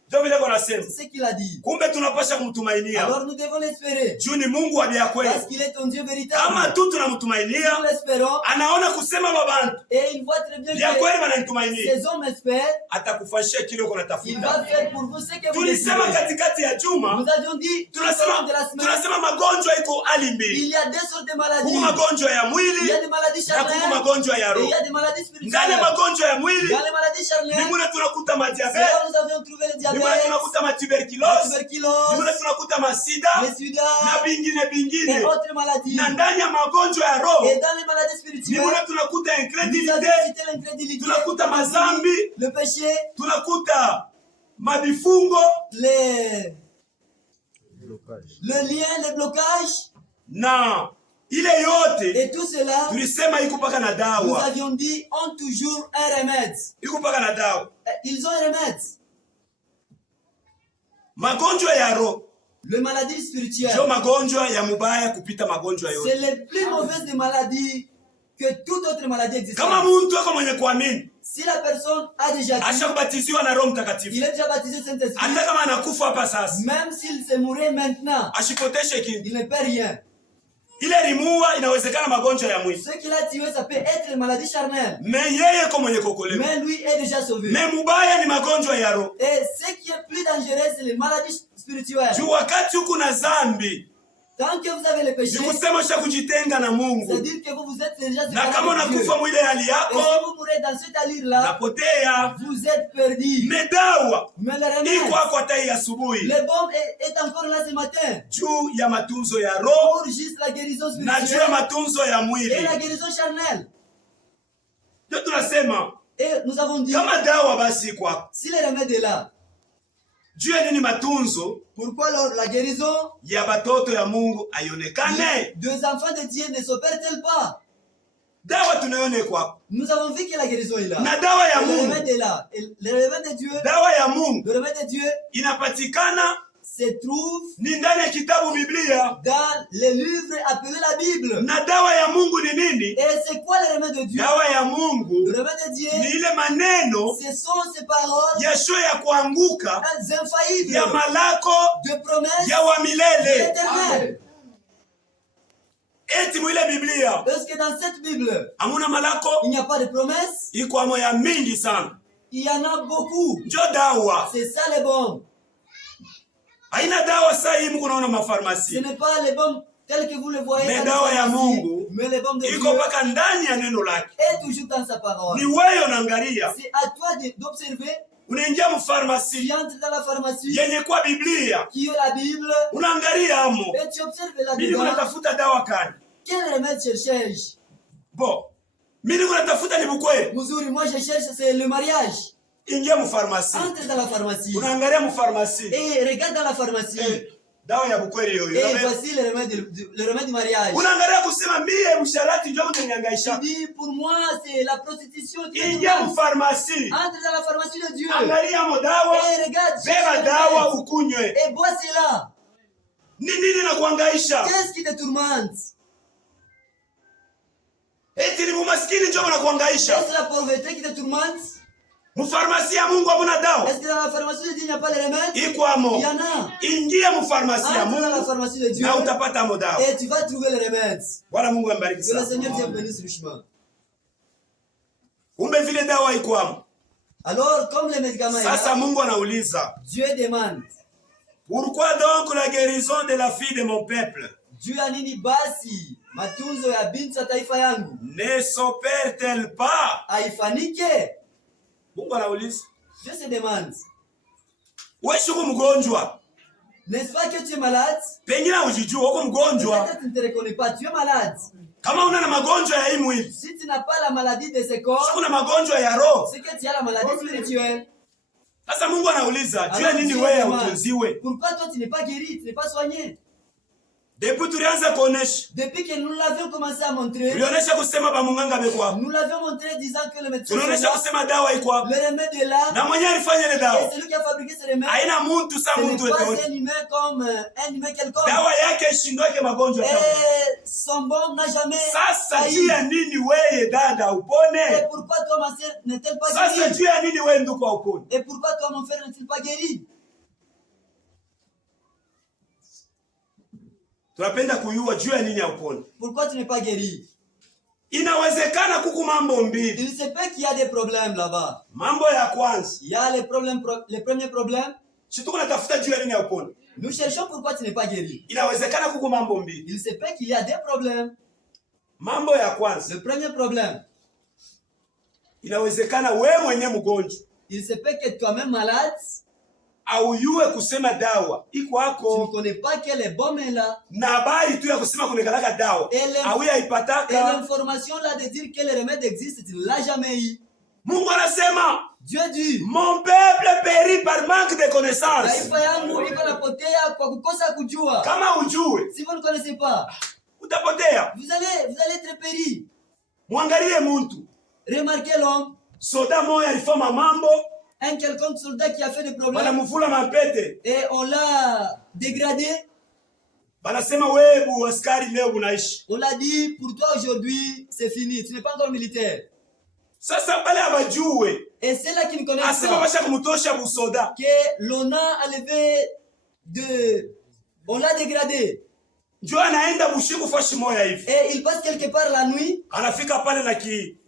Ndio vile wanasema. C'est ce qu'il a dit. Kumbe tunapasha kumtumainia. Alors nous devons l'espérer. Juu ni Mungu wa bia kweli. Parce qu'il est un Dieu véritable. Kama tu tunamtumainia, Nous l'espérons. anaona kusema babantu. Et il voit très bien Bia kweli que wananitumainia. ces hommes espèrent. Atakufashia kile uko Il natafuta. va faire pour vous ce que vous Tulisema désirez. katikati ya juma, Nous avions dit tout au long de la semaine. tunasema magonjwa iko hali Il mbili. y a deux sortes de maladies. Kuko magonjwa ya Il y a mwili des maladies na kuko charnelles. magonjwa ya Et il roho. y a des maladies Ndani spirituelles. ya magonjwa ya mwili, Dans les maladies charnelles, nimuna tunakuta c'est madiabete, là où nous avions trouvé le nimuna diabète, tunakuta la matuberculose, tuberculose, nimuna tunakuta masida le sida na bingine et bingine. autres maladies. Na ndani ya magonjwa ya roho, Et dans les maladies spirituelles, nimuna tunakuta nous incredulité, avions cité l'incrédulité, tunakuta mazambi, le péché, tunakuta mabifungo le lien, les blocages, na ile yote. et tout cela, Tulisema iko paka na nous dawa, avions dit, ont toujours un remède. iko paka na dawa. Ils ont un remède. Magonjwa ya roho Le maladie spirituelle, sio magonjwa ya mubaya kupita magonjwa c'est yote. les plus mauvaises des maladies que toute autre maladie existante. Kama mtu ako mwenye kuamini Si la personne a déjà dit, ashakubatiziwa na Roho Mtakatifu, il est déjà baptisé de Saint-Esprit, hata kama anakufa hapa sasa, même s'il se mourait maintenant, ashipoteshe kintu. il ne perd rien. Ile limua inawezekana magonjwa ya mwili, Ce qu'il a tué, ça peut être une maladie charnelle. me yeye ko mwenye kokolewa. Mais lui est déjà sauvé. Me mubaya ni magonjwa ya roho. Et ce qui est plus dangereux, c'est les maladies spirituelles. Juu wakati huku na zambi, Tant que vous avez le péché, ni kusema usha kujitenga na Mungu, c'est-à-dire que vous êtes déjà na kama séparés de Dieu. unakufa mwile hali Et si yako vous mourrez dans cette allure-là, napotea. vous êtes perdus. Me dawa Mais le remède, iko ako hata hii asubuhi le bon est encore là ce matin juu ya matunzo ya roho pour juste la guérison na juu ya spirituelle matunzo ya et mwili. la guérison charnelle. Ndio tunasema Et nous avons dit, kama dawa basi kwako, si le remède est là, juu ya nini matunzo pourquoi alors la guérison ya batoto ya Mungu aionekane? des enfants de Dieu ne s'opère-t-elle pas? Dawa tunaione kwako, Nous avons vu que la guérison est là. na dawa ya Et le Mungu, remède est là. Et le remède de Dieu, dawa ya Mungu le remède de Dieu inapatikana se trouve ni ndani ya kitabu Biblia. dans les livres appelés la Bible. Na dawa ya Mungu ni nini? Et c'est quoi le remède de Dieu? Dawa ya Le Mungu remède de Dieu, ni ile maneno ce sont ces paroles yasho ya kuanguka infaillibles ya malako de promesses ya wa milele. éternelles. Eti mwile Biblia Parce que dans cette Bible, hamuna malako, il n'y a pas de promesses, iko amo ya mingi sana. il y en a beaucoup. Njo dawa C'est ça les bombes. haina dawa. Saa hii Mungu naona Ce mafarmasi, n'est pas les bombes telles que vous les voyez Mais dans dawa les ya pharmacies, Mungu mais les bombes de Dieu iko mpaka ndani ya neno lake. est toujours dans sa parole. Ni wewe unaangalia, C'est à toi d'observer. unaingia mfarmasi Tu entres dans la pharmacie yenye kwa Biblia, qui est la Bible unaangalia amo et tu observes mimi là-dedans natafuta dawa kani. quel remède je cherche. Bo mimi natafuta ni bukweli, Muzuri, moi je cherche, c'est le mariage. ingia mfarmasi, Entre dans la pharmacie unaangalia mfarmasi et regarde dans la pharmacie. dawa ya bukweli yoyo. Et voici le remède du mariage. Unaangalia kusema mie msharati ndio mtu Tu niangaisha. dis, pour moi, c'est la prostitution qui est Ingia tournante. mfarmasi, Entre dans la pharmacie de Dieu angalia mo dawa, et regarde, cherche beba le dawa remède ukunywe. et bois cela. Ni nini na kuangaisha? Qu'est-ce qui te tourmente? Eti ni umaskini ndio na kuangaisha. Est-ce la pauvreté qui te tourmente? Mfarmasi ya Mungu hamuna dawa. Est-ce que dans la pharmacie de Dieu, il n'y a pas de remède? Iko amo. Il y en a. Ingia mfarmasi ya Entre dans la Mungu pharmacie de Dieu na utapata mo dawa. et tu vas trouver le remède. Bwana Mungu ambariki Que le sana. Seigneur Dieu bénisse richement. Kumbe vile dawa iko amo. Alors, comme les médicaments est Sasa là, Mungu anauliza, Dieu demande, pourquoi donc la guérison de la fille de mon peuple juu ya nini basi matunzo ya binti ya taifa yangu ne s'opère-t-elle pas? haifanike? Mungu anauliza. Dieu se demande, Wewe shuku mgonjwa. n'est-ce pas que tu es malade? Pengine hujijua uko mgonjwa. Peut-être tu ne te reconnais pas, tu es malade. Kama una na magonjwa ya hii mwili, Si tu n'as pas la maladie de ce corps, una magonjwa ya roho. c'est que tu as la maladie spirituelle. Sasa Mungu anauliza, juu ya Alors, nini Dieu wewe demande, hautunziwe? pourquoi toi tu n'es pas guéri, tu n'es pas soigné? Depuis tulianza kuonesha, Depuis que nous l'avions commencé à montrer, tulionyesha kusema ba munganga beko. nous l'avions montré disant que le médecin est Tulionyesha là, kusema dawa iko hapo. le remède est là, Na mwenye alifanya ile et dawa. celui qui a fabriqué ce remède, Haina mtu sa ce mtu n'est pas yote. un humain comme un humain quelconque. Dawa yake ishindweke magonjwa kama. Et son bon n'a jamais Sasa failli. juu ya nini wewe dada Et upone? pourquoi toi, ma sœur, n'est-elle pas Sasa guérie? juu ya nini wewe ndugu upone? Et pourquoi toi, mon frère, n'est-il pas guéri? Tunapenda kuyua juu ya nini hauponi. Pourquoi tu n'es pas guéri? Inawezekana kuku mambo mbili. Il se peut qu'il y a des problèmes là-bas. Mambo ya kwanza, Il y a les premiers problèmes. si tuko natafuta juu ya nini hauponi. Nous cherchons pourquoi tu n'es pas guéri. Inawezekana kuku mambo mbili. Il se peut qu'il y a des problèmes. Mambo ya kwanza, Le premier problème, inawezekana wewe mwenye mgonjwa il se peut que toi-même malade, auyue kusema dawa iko tu ne hako connais pas que le baume est là. na habari tu ya kusema kunekalaka dawa auye Et aipataka. l'information là de dire que le remède existe, tu ne l'as jamais eu. Mungu anasema Dieu dit, mon peuple périt par manque de connaissance. taifa yangu iko napotea kwa kukosa kujua. Kama ujue Si vous ne connaissez pas, utapotea. vous allez être péri. Mwangalie muntu Remarquez l'homme, soda moya alifanya mambo un quelconque soldat qui a fait des problèmes banamuvula mapete et on l'a dégradé. banasema wewe askari leo unaishi. On l'a dit, pour toi aujourd'hui, c'est fini. Tu n'es pas encore militaire. Sasa bale abajue Et c'est là qui ne connaissent asema pas basha kumutosha busoda que l'on a enlevé on l'a dégradé. njo anaenda bushiku fashi moya hivi, Et il passe quelque part la nuit. anafika pale na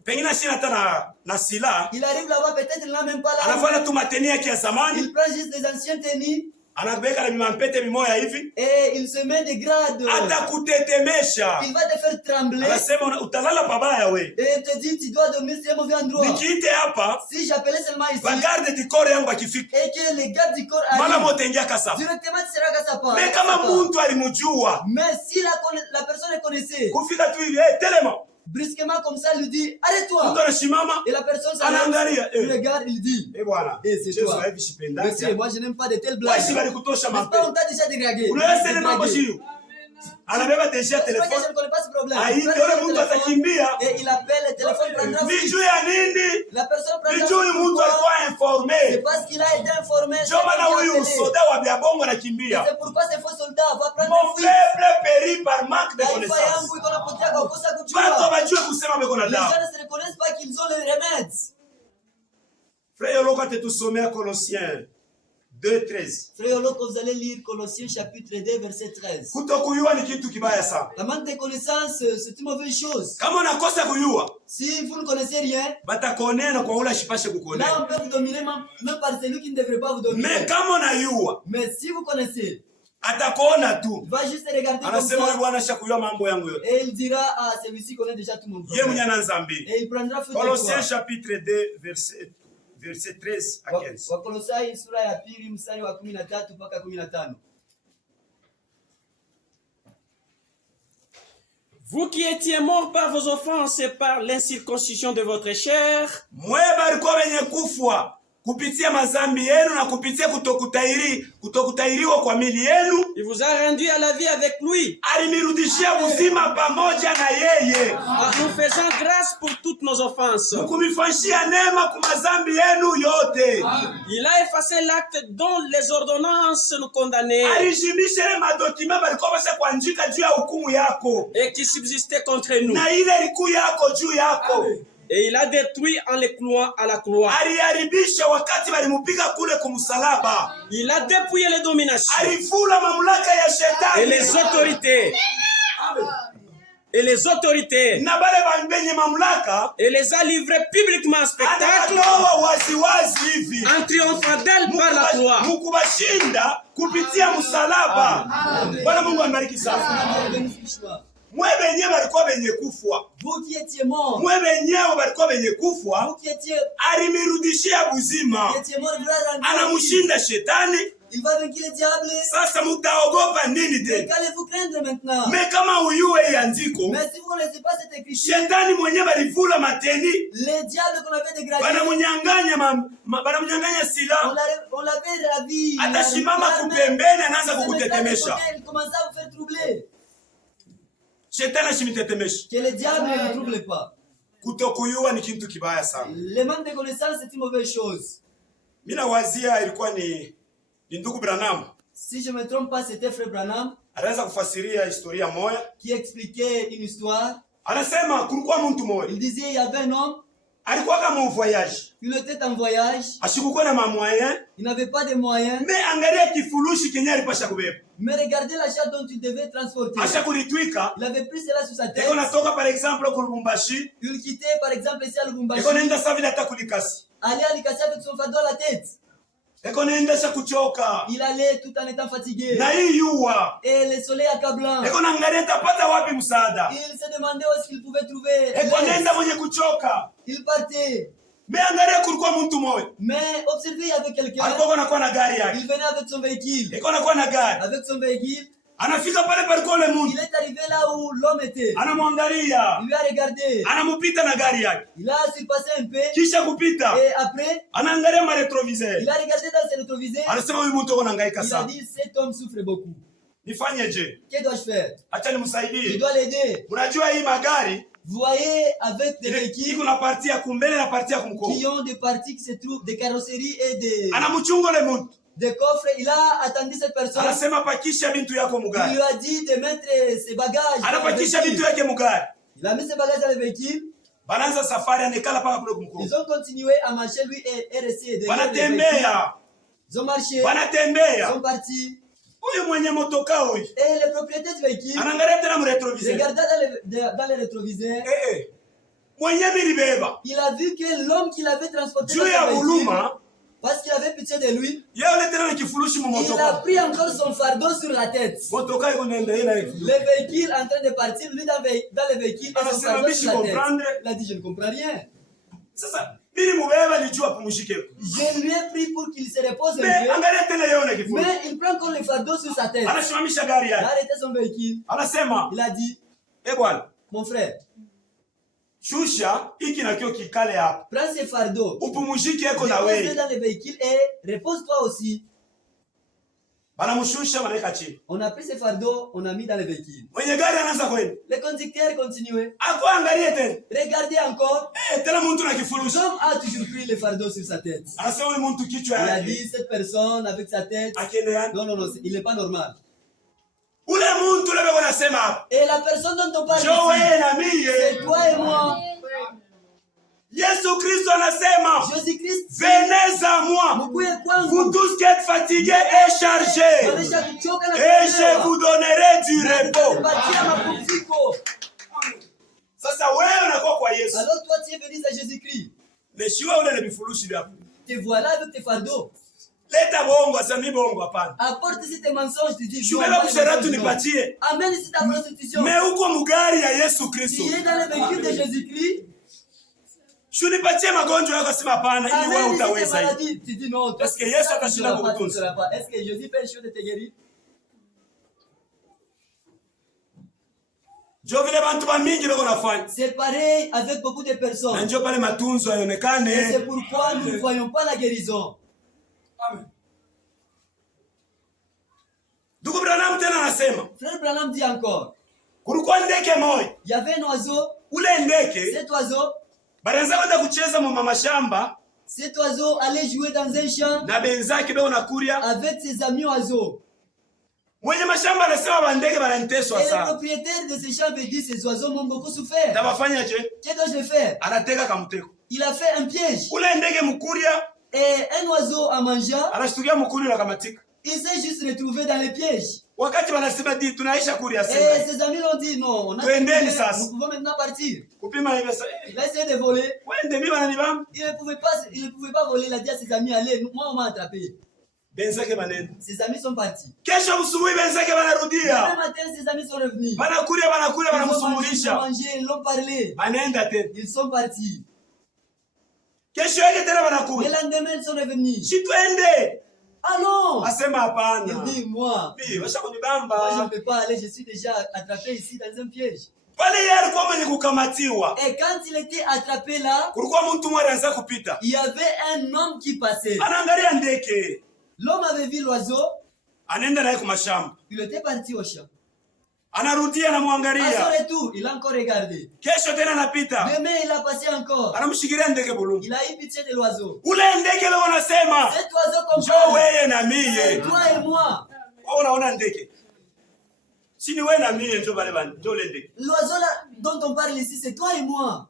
pengine shina hata na sila, Il arrive là-bas, peut-être il n'a même pas la anafanya tu mateni yake ya zamani, Il prend juste des anciens tennis anabeka na mimampete mimoya hivi, et il se met des grades. hata kutetemesha. Il va te faire trembler Anasema utalala pabaya we, et il te dit tu dois dormir sur un mauvais endroit. nikiite hapa Si j'appelais seulement ici bagarde du corps yangu akifika et que les gardes du corps mara arrivent, moto ingia kasafa. directement tu seras qu'à sa part. Me kama muntu alimujua Mais si la personne le connaissait, kufika tu hivi, telema, brusquement comme ça, il lui dit arrête-toi. mtu anashimama Et la personne s'arrête, anaangalia, il regarde, il dit bwana, Eh, c'est Yesu toi. hivi sipendaki. monsieur, moi je n'aime pas de telles Wewe blagues. si bali kutosha N'est-ce mapete. pas, on t'a déjà dégradé. Unaweza ile mambo Dégradé. sio. Anabeba deja Je crois que telefoni. je ne connais pas ce problème. Aite Il prend yule le mtu téléphone atakimbia. et il appelle, le téléphone prendra Ni fuite. juu ya nini? La personne prendra Ni juu fuite. mtu alikuwa C'est informé. parce qu'il a été informé. Ndio maana huyu soda wa Biabongo anakimbia. C'est pourquoi ces faux soldats vont prendre Mon fuite. peuple périt par manque de Taifa connaissance. yangu iko napotea kwa kukosa Watu kujua. wajue kusema beko na Les dawa. gens ne se reconnaissent pas qu'ils ont le remède. Frère Loko atetusomea Colossiens 2:13. Frère Oloko, vous allez lire Colossiens chapitre 2 verset 13. Kutokuyua ni kitu kibaya sana. La manque de connaissance, c'est une mauvaise chose. Kama unakosa kuyua, Si vous ne connaissez rien, batakuonea na kwa ule ashipashe là kukuonea. on peut vous dominer même par celui qui ne devrait pas vous dominer. Me kama unayua, Mais si vous connaissez, atakuona tu. il va juste regarder comme Anasema huyu ça bwana ashakuyua mambo yangu yote. et il dira à celui-ci connaît déjà tout mon Yeye mwenye problème. anaanza mbili. Et il prendra feu de Colossiens toi. chapitre 2 verset 13 à 15. Wakolosai sura ya pili mstari wa 13 mpaka 15. Vous qui étiez morts par vos offenses et par l'incirconcision de votre chair, Mwe balikuwa wenye kufwa kupitia mazambi yenu na kupitia kutokutairiwa kwa mili yenu, il vous a rendu à la vie avec lui, alimirudishia uzima pamoja na yeye, en nous faisant grâce pour toutes nos offenses. kumifanyia neema kwa mazambi yenu yote. Il a effacé l'acte dont les ordonnances nous condamnaient Alishimisha ile madokima balikuwa basha kuandika juu ya hukumu yako, et qui subsistaient contre nous. na ile ilikuwa yako juu yako. Et il a détruit en les clouant à la croix. Aliharibisha wakati walimupiga kule kumsalaba. Il a dépouillé les dominations Alifula mamlaka ya et shetani les autorités. Et les autorités. na bale benye mamlaka Et les a livrés publiquement en spectacle anatoa waziwazi hivi en triomphant d'elle par la croix. mukubashinda kupitia msalaba. Bwana Mungu amebariki sana. Mwe benyewe balikuwa benye kufwa, Vous qui étiez morts, mwe benyewe balikuwa benye vous kufwa, qui étiez alimirudishia buzima, morts, il va rendre. anamshinda shetani. Il va vaincre le diable. Sasa mutaogopa nini Mais tena? qu'allez-vous craindre maintenant? Me kama uyue hii andiko, Mais si vous ne connaissez pas cette écriture, shetani mwenyewe balivula mateni, les diables qu'on avait dégradés, banamunyanganya sila, on l'avait ravi. atashimama kupembeni, anaanza kukutetemesha. Il commençait à vous faire troubler. Shetani ashimitetemesha. Que le diable ne vous trouble pas. Kutokuyua ni kitu kibaya sana. Le manque de connaissance, c'est une mauvaise chose. Mimi nawazia ilikuwa ni ndugu Branham Si je ne me trompe pas, c'était Frère Branham anaweza kufasiria historia moja. qui expliquait une histoire. Anasema kulikuwa mtu mmoja Il disait il y avait un homme, alikuwa kama voyage. Il était en voyage. Ashikukuwa na mamoyen. Il n'avait pas de moyens. Mais angalia kifurushi kenye alipasha kubeba. Mais regardez la charge dont il devait transporter. Asha kulitwika. Il avait pris cela sur sa tête. Eko natoka par exemple ku Lubumbashi. Il quittait par exemple ici à Lubumbashi. Eko nenda sa vile hata kulikasi. Allait à Likasi avec son fardeau à la tête. Eko nendesha kuchoka. Il allait tout en étant fatigué. Na hii yuwa. Et le soleil accablant. Eko naangalia tapata wapi msaada. Il se demandait où est-ce qu'il pouvait trouver. Eko nenda mwenye kuchoka. Il partait. Mais angalia kulikuwa mtu mmoja. Mais observez, il y avait quelqu'un. Alikuwa anakuwa na gari yake. Il venait avec son véhicule. Eko anakuwa na gari. Avec son véhicule. Anafika pale palikuwa ule mtu. Il est arrivé là où l'homme était. Anamwangalia. Il lui a regardé. Anamupita na gari yake. Il a surpassé un peu. Kisha kupita. Et après, Anaangalia ma rétroviseur. il a regardé dans ses rétroviseurs. Anasema huyu mtu anahangaika Il a sana. dit, cet homme souffre beaucoup. Nifanyeje? Que dois-je faire? Acha Je nimsaidie. dois l'aider. Unajua hii magari Vous voyez, avec des véhicules iko na parti ya kumbele na parti ya kumkono. qui ont des parties qui se trouvent, des carrosseries et Anamchunga ule mtu. des coffres. Il a attendu cette personne. Anasema pakisha bintu yako Il mugari. lui a dit de mettre ses bagages. Dans le Anapakisha bintu véhicule. yake mugari. Il a mis ses bagages dans le véhicule. Banaanza safari anekala paka kule kumkono. Ils ont continué à marcher, lui et resté derrière le véhicule. Wanatembea. Ils ont marché. Ils Wanatembea. sont partis. Huyu mwenye motoka huyu. Et le propriétaire du véhicule Anaangalia tena mu rétroviseur. regarda dans les rétroviseurs. Mwenye bilibeba. Il a vu que l'homme qu'il avait transporté dans Juu ya le véhicule, buluma. parce qu'il avait pitié de lui, Yeye tena na kifurushi mu il a motoka. pris encore son fardeau sur la tête. Motoka iko nenda ina Le véhicule en train de partir, lui dans le véhicule et son Anasema fardeau bishi sur la tête. comprendre. Il a dit, je ne comprends rien. Sasa bili mubeba lijua pumshike. Je lui ai pris pour qu'il se repose un Mais peu. angalia tena yeye na kifurushi. Mais il prend encore le fardeau sur sa tête. Il Anasimamisha gari a yake. arrêté son véhicule. Anasema, Il a dit, bwana, mon frère, shusha hiki na kio kikale hapa. prends ce fardeau. Upumzike yako na Repose-le wewe. dans le véhicule et repose-toi aussi. Banamshusha banaweka chini. On a pris ce fardeau, on a mis dans le véhicule. Mwenye gari anaanza kwenda. Le conducteur continuait. Ako angalie tena. Regardez encore. Tena mtu na kifurushi. L'homme a toujours pris le fardeau sur sa tête. Anasema huyu mtu kichwa Il a yake. dit, cette personne avec sa tête, Akende yani. non, il n'est pas normal. Ule mtu lebe wanasema hapa. Et la personne dont on parle Jo ici, wewe na mie. c'est toi et moi. Yesu Kristo anasema, Jésus-Christ, venez à moi, mkuye kwangu. vous tous qui êtes fatigués et chargés, Walisha kuchoka na et je kulemewa. vous donnerai du repos. Nipatia mapumziko. Sasa wewe unakuwa kwa Yesu. Alors toi tu es venu à Jésus-Christ. Leshiwa ule na vifurushi vyako. Te voilà avec tes fardeaux. Leta bongo, sasa mi bongo hapana. Apporte ici tes mensonges, tu dis. Shubeba kusheratu nipatie. Amène ici ta prostitution. Me uko mugari ya Yesu Kristo. Tu es dans le véhicule de Jésus-Christ. Shunipatie magonjwa yako sema hapana ili wewe Amène ici tes utaweza. maladies. Tu dis non. Est-ce que Yesu atashinda kukutunza? Est-ce que Jésus fait le choix de te guérir? Jo vile bantu ba mingi beko nafanya. C'est pareil avec beaucoup de Na personnes. njo pale matunzo Et c'est yaonekane. pourquoi nous ne voyons pas la guérison. Amen. Ndugu Branham tena anasema, Frère Branham dit encore, kulikuwa ndeke moja. il y avait un oiseau. Ule ndeke Cet oiseau, banaanza kwenda kucheza mu mashamba cet oiseau allait jouer dans un champ na benzake beko nakuria. avec ses amis oiseaux. Mwenye mashamba anasema bandege bananiteswa Et le sana. propriétaire de ce champ veut dire ces oiseaux m'ont beaucoup souffert. Tabafanya je? Que dois-je faire? Anatega kamteko. Il a fait un piège. Ule ndege mkuria Et un oiseau en mangeant, anashtukia mkuri na kamatika. il s'est juste retrouvé dans le piège. Wakati wanasema di tunaisha kuria Et sema. ses amis l'ont dit non, on a Twendeni sasa. nous pouvons maintenant partir. Kupima hivi sasa. Il a essayé de voler. Wende mimi bananibamba. Il ne pouvait pas voler. Il a dit à ses amis, allez, moi on m'a attrapé. Benzake banenda. Ses amis sont partis. Kesho asubuhi benzake Le banarudia. matin, ses amis sont revenus. Banakuria Ils ont banamsumulisha. mangé, ils l'ont parlé. Banaenda tena. Ils sont partis. Kesho yake tena Le banakuja. lendemain, ils sont revenus. Si twende. Allons! Asema hapana. Il dit, moi, Washa je ne kunibamba. peux pas aller, je suis déjà attrapé ici dans un piège. Pale yeye alikuwa mwenye kukamatiwa. Et quand il était attrapé là, Kulikuwa mtu mmoja anaanza kupita. il y avait un homme qui passait. Anaangalia ndeke. L'homme avait vu l'oiseau, Anaenda naye kwa mashamba. il était parti au champ. Anarudia À son anamwangalia. retour, il a encore regardé. Kesho tena anapita. Demain, il a passé encore. Anamshikilia ndege bulungu. Il a eu pitié de l'oiseau. Ule ndege leo wanasema, Cet oiseau njoo comprend. wewe na C'est mie. toi et moi. Wewe unaona ndege. Sini wewe na mie njoo pale bana, njoo ule ndege. L'oiseau là dont on parle ici, c'est toi et moi.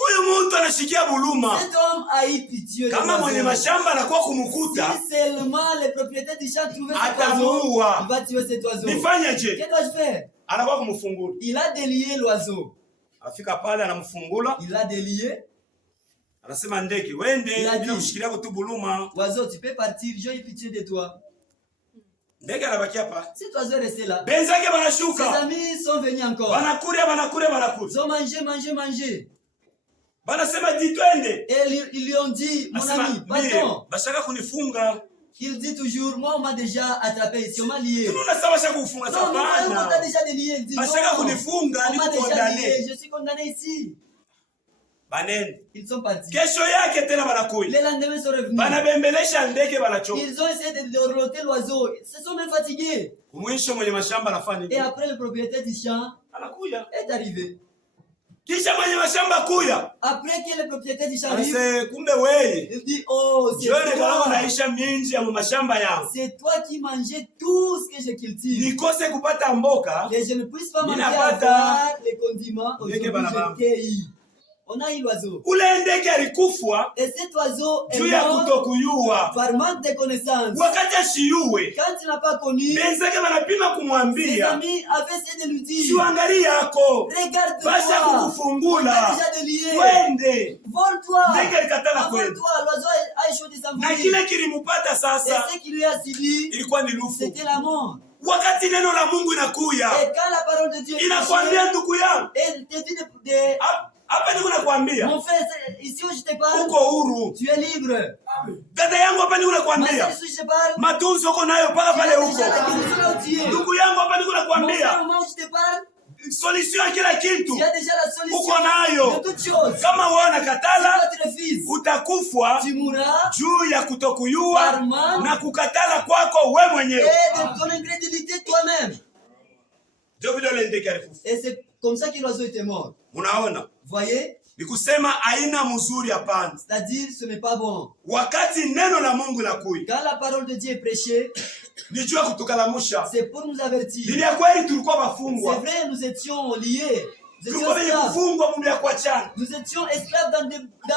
Huyu mtu anashikia buluma. Cet homme a eu pitié de Kama mwenye l'oiseau. mashamba anakuwa kumukuta, Si seulement les propriétaires du champ trouvaient cet oiseau, atamuua. il va tuer cet oiseau. Nifanyeje? Que dois-je faire? Anakuwa kumfungula. Il a délié l'oiseau. Afika pale anamfungula. Il a délié. Anasema ndege, wende Il a dit. bila kushikilia tu buluma. Oiseau, tu peux partir, j'ai eu pitié de toi. Ndege anabaki hapa. Cet oiseau est resté là. Benzake Ses banashuka. amis sont venus encore. Banakuria. Ils ont mangé, mangé, mangé. Banasema di twende. Et ils lui ont dit, mon Anasema, ami, mie, partons. bashaka kunifunga. Il dit toujours, moi, on m'a déjà attrapé ici, on m'a lié. Tunaona sawa bashaka kufunga Non, non, on t'a sapana. déjà délié. Il dit, non, Bashaka kunifunga on ni m'a déjà kukondane. lié, je suis condamné ici. Banene. Ils sont partis. Kesho yake tena banakuya. Les lendemains sont revenus. Banabembelesha ndege banachoka. Ils ont essayé de dorloter l'oiseau. Ils se sont même fatigués. Mwisho mwenye mashamba anafanya Et nini? après, le propriétaire du champ Anakuya. est arrivé. Kisha mwenye mashamba kuya. Après que le propriétaire du champ arrive, Anase kumbe weye. il dit, oh, c'est Jone kama toi. naisha minji ya mashamba yangu. C'est toi qui mangeais tout ce que je cultive. Nikose kupata mboka. Que je ne puisse pas manger Ninapata. avoir les condiments. Aujourd'hui, Ndege banabamba. je cueillis. On a eu l'oiseau. Ule ndege alikufwa Et cet oiseau est juu ya mort kutokuyua. par manque de connaissances. Wakati ashiyuwe, Quand il n'a pas connu, benzake banapima ses kumwambia, amis avaient essayé de lui dire, siuangali yako, regarde-toi, basha on t'a kukufungula, déjà délié. twende. Vole-toi. Ndege alikatala kwenda. Vole-toi. L'oiseau a échoué de Na s'envoler. kile kilimupata Et sasa ce qui lui a suivi, ilikuwa ni lufu. c'était la mort. Wakati neno la Mungu Et inakuya, quand la parole de Dieu est inakwambia ndugu yangu, et te dit de hapa niko nakwambia, mon frère, ici où je te parle, uko huru. tu es libre. Dada yangu, hapa niko Ma nakwambia, sœur, ici où je te parle, matunzo uko nayo mpaka tu pale as huko. déjà la guérison là où tu es. Ndugu yangu, hapa niko Mon frère, nakwambia, au moment où je te parle, solution ya kila kitu tu as déjà la solution uko nayo. de toutes choses. Kama wewe Si unakatala, toi tu refuses, utakufa tu mourras juu ya kutokuyua Barman. na kukatala kwako we et mwenyewe. de ton incrédulité toi-même. Ndio vile ule ndege alikufa. Et c'est comme ça que l'oiseau était mort. Munaona, Voyez? ni kusema aina mzuri hapana. C'est-à-dire, ce n'est pas bon. Wakati neno la Mungu lakuya, Quand la parole de Dieu est prêchée, ni juu ya kutukalamusha. c'est pour nous avertir. Ni ya kweli tulikuwa C'est bafungwa, vrai, nous étions liés. Nous étions tulikuwa wenye esclaves. kufungwa mundu ya kuachana. Nous étions esclaves dans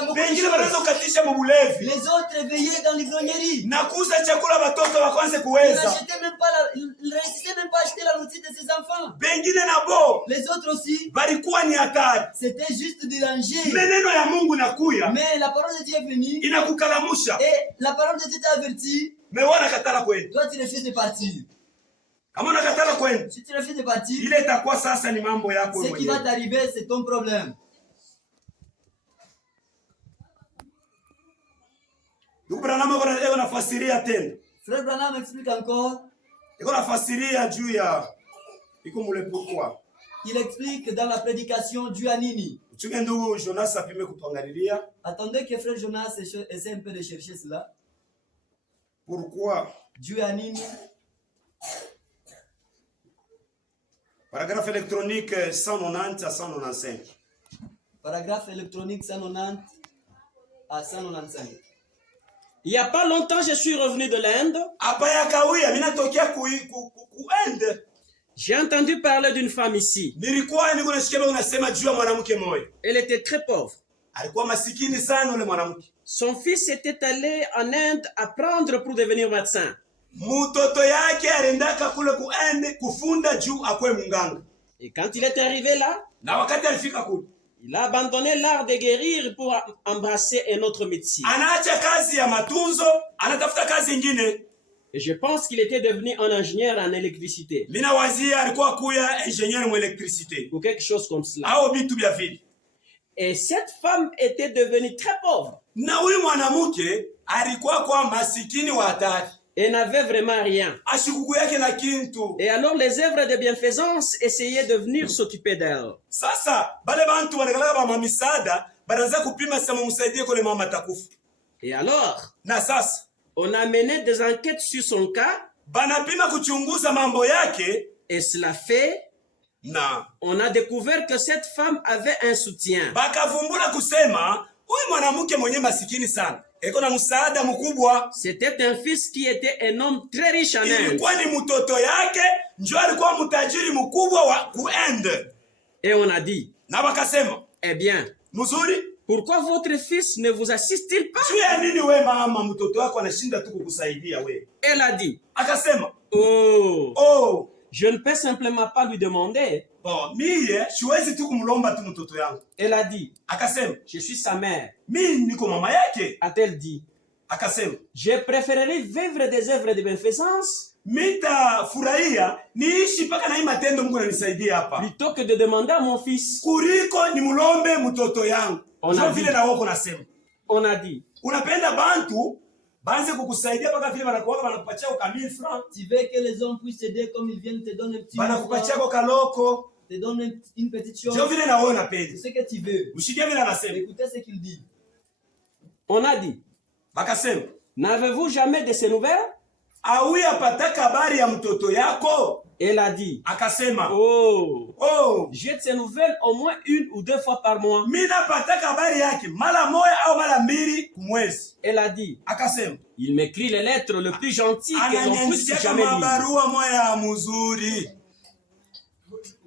beaucoup de Wengine wanaweza choses. kukatisha mubulevi Les autres veillaient dans l'ivrognerie. na kuuza chakula watoto wakwanze Ils kuweza. n'achetaient même pas ils réussissaient même pas à acheter la nourriture de ses enfants. Wengine nabo Les autres aussi, balikuwa ni hatari. c'était juste des dangers. Meneno ya Mungu nakuya Mais la parole de Dieu est venue inakukalamusha, et la parole de Dieu t'a averti. mewana katala kwenda. Toi, tu refuses de partir. Kama unakatala kwenda, Si tu refuses de partir, ile itakuwa sasa ni mambo yako ce qui va mwenyewe. t'arriver, c'est ton problème. Ndugu Branham eko nafasiria tena, Frère Branham explique encore. eko nafasiria juu ya iko mule pourquoi. Il explique dans la prédication Dieu à Nini. Uchunge ndugu Jonas apime kutuangalilia Attendez que frère Jonas essaie un peu de chercher cela. pourquoi. Dieu à Nini. Paragraphe électronique 190 à 195. Paragraphe électronique 190 à 195. Il n'y a pas longtemps, je suis revenu de l'Inde. Hapa ya kawia mimi natokea kuende. J'ai entendu parler d'une femme ici. Nilikuwa niko nasikia unasema juu ya mwanamke mmoja. Elle était très pauvre. Alikuwa masikini sana yule mwanamke. Son fils était allé en Inde apprendre pour devenir médecin. Mtoto yake aliendaka kule kuende kufunda juu akwe munganga. Et quand il est arrivé là, Na wakati alifika kule, il a abandonné l'art de guérir pour embrasser un autre métier. anaacha kazi ya matunzo, anatafuta kazi nyingine. Et je pense qu'il était devenu un ingénieur en électricité Mina wazia alikuwa kuya ingénieur mu électricité. ou quelque chose comme cela. Hao bitu bya vile. Et cette femme était devenue très pauvre Na huyu mwanamke alikuwa kwa masikini wa hatari. et n'avait vraiment rien. Ashikuku yake na kintu. Et alors les œuvres de bienfaisance essayaient de venir s'occuper d'elle. Sasa bale bantu wanagalaka ba mamisada banaanza kupima sema msaidie kule mama takufu. Et alors, Na sasa on a mené des enquêtes sur son cas banapima kuchunguza mambo yake et cela fait, na on a découvert que cette femme avait un soutien. bakavumbula kusema huyu mwanamke mwenye masikini sana eko na msaada mkubwa. C'était un fils qui était un homme très riche en Inde. Ilikuwa ni mtoto yake njo alikuwa mtajiri mkubwa wa kuende. Et on a dit, Na wakasema eh bien, mzuri, Pourquoi votre fils ne vous assiste-t-il pas? Juu ya nini we mama mtoto wako anashinda tu kukusaidia we? Elle a dit, Akasema, oh, je ne peux simplement pas lui demander. Bon, mie siwezi tu kumlomba tu mtoto yangu. Elle a dit, Akasema, je suis sa mère. Mimi niko mama yake. A-t-elle dit, Akasema, je préférerais vivre des œuvres de bienfaisance mitafurahia niishi paka na hii matendo Mungu ananisaidia hapa, plutôt que de demander à mon fils. kuliko nimlombe mtoto yangu. Ndio vile na wako nasema. On a dit, Unapenda bantu banze kukusaidia paka vile wanakuwa wanakupatia kwa 1000 francs. Tu veux que les hommes puissent t'aider comme ils viennent te donner un petit Wanakupatia kwa kaloko. te donner une petite chose. Ndio vile na wewe unapenda. C'est ce que tu veux. Mshikie vile anasema. Écoutez ce qu'il dit. on a dit, Bakasema, n'avez-vous jamais de ces nouvelles? Awi apataka habari ya mtoto yako? Elle a dit, Akasema, oh, j'ai de ces nouvelles au moins 1 ou 2 fois par mois. Mimi napataka habari yake mara moja au mara mbili kumwezi. Elle a dit, Akasema, il m'écrit les lettres les plus gentilles que l'on puisse jamais lire. mabarua moya mzuri.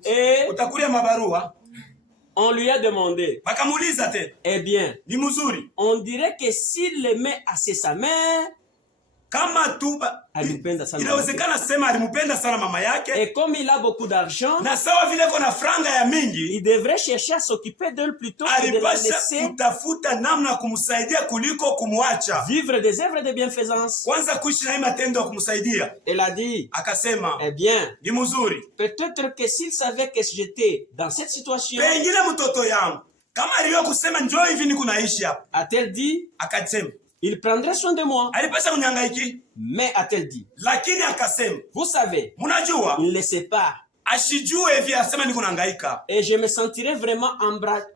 Et Utakulia mabarua? on lui a demandé, Bakamuuliza tena, eh bien, ni mzuri? on dirait que s'il aimait assez sa mère, Kama tu alimpenda sana. inawezekana sema alimpenda sana mama yake, Et comme il a beaucoup d'argent, na sawa vile kuna franga ya mingi, il devrait chercher à s'occuper d'elle plutôt que de la alipasha laisser kutafuta namna kumsaidia kuliko kumwacha. vivre des œuvres de bienfaisance. Kwanza kuishi na hii matendo ya kumsaidia. Elle a dit, Akasema, eh bien, ni mzuri. peut-être que s'il savait que j'étais dans cette situation, Pengine mtoto yangu kama aliyo kusema njoo hivi niko naishi hapa. a-t-elle dit, Akasema, il prendrait soin de moi. alipasha kunyangaiki, Mais a-t-elle dit, lakini akasema, vous savez, mnajua il ne sait pas. ashijue hivi asema niko nahangaika. Et je me sentirais vraiment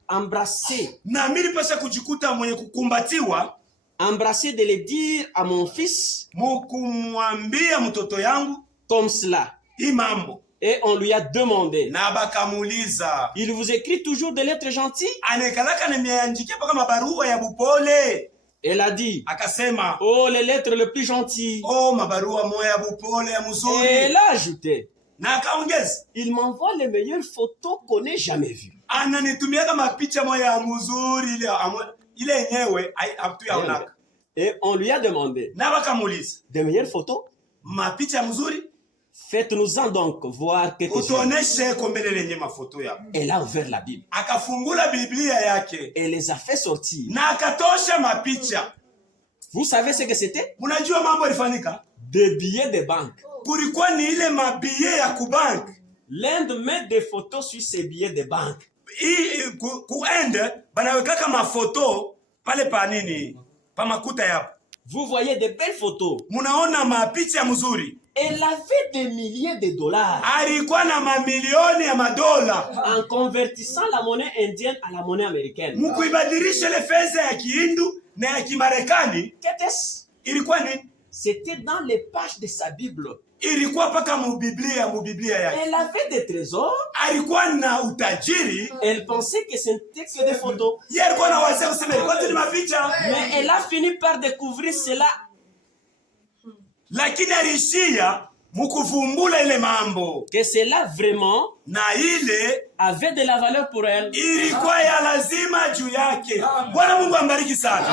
embrassé. Na mimi nipasha kujikuta mwenye kukumbatiwa, Embrassé de le dire à mon fils mukumwambia mtoto yangu comme cela. hii mambo. Et on lui a demandé, Na bakamuuliza, il vous écrit toujours des lettres gentilles? anekalaka nimeandikia paka mabarua ya bupole? Elle a dit, Akasema, oh, les lettres les plus gentilles. oh, mabarua moya ya bupole ya Et mzuri. elle a ajouté, Na akaongeza, il m'envoie les meilleures photos qu'on ait jamais vues. ananitumiaka mapicha moya ya mzuri ile yenyewe hatuyaonaka. Et on lui a demandé, Na bakamuuliza, des meilleures photos? mapicha ya mzuri? Faites-nous-en donc voir quelques-unes. Utuoneshe ko mbele lenye mafoto yako. Elle a ouvert la Bible Akafungula Biblia yake et les a fait sortir. na akatosha mapicha. Vous savez ce que c'était? Mnajua mambo ilifanyika? Des billets de banque. Kulikuwa ni ile mabie ya kubank. L'Inde met des photos sur ses billets de banque. Kuende banawekaka mafoto pale pa nini? Pa makuta yapo. Vous voyez de belles photos. Munaona mapicha mzuri. Elle avait des milliers de dollars. Alikuwa na mamilioni ya madola. En convertissant la monnaie indienne à la monnaie américaine. Mkuibadilisha ile fedha ya Kihindu na ya Kimarekani. Qu'était-ce? Ilikuwa nini? C'était dans les pages de sa Bible. Ilikuwa paka mubiblia yake. Elle avait des trésors. Alikuwa na utajiri. Elle pensait que ce n'était que des photos. Yeye alikuwa na wazee kusema ilikuwa tu ni mapicha. Mais elle a fini par découvrir cela. Lakini alishia mkuvumbula ile mambo. Que cela vraiment Na ile avait de la valeur pour elle. ilikuwa ya lazima juu yake. Bwana Mungu ambariki sana.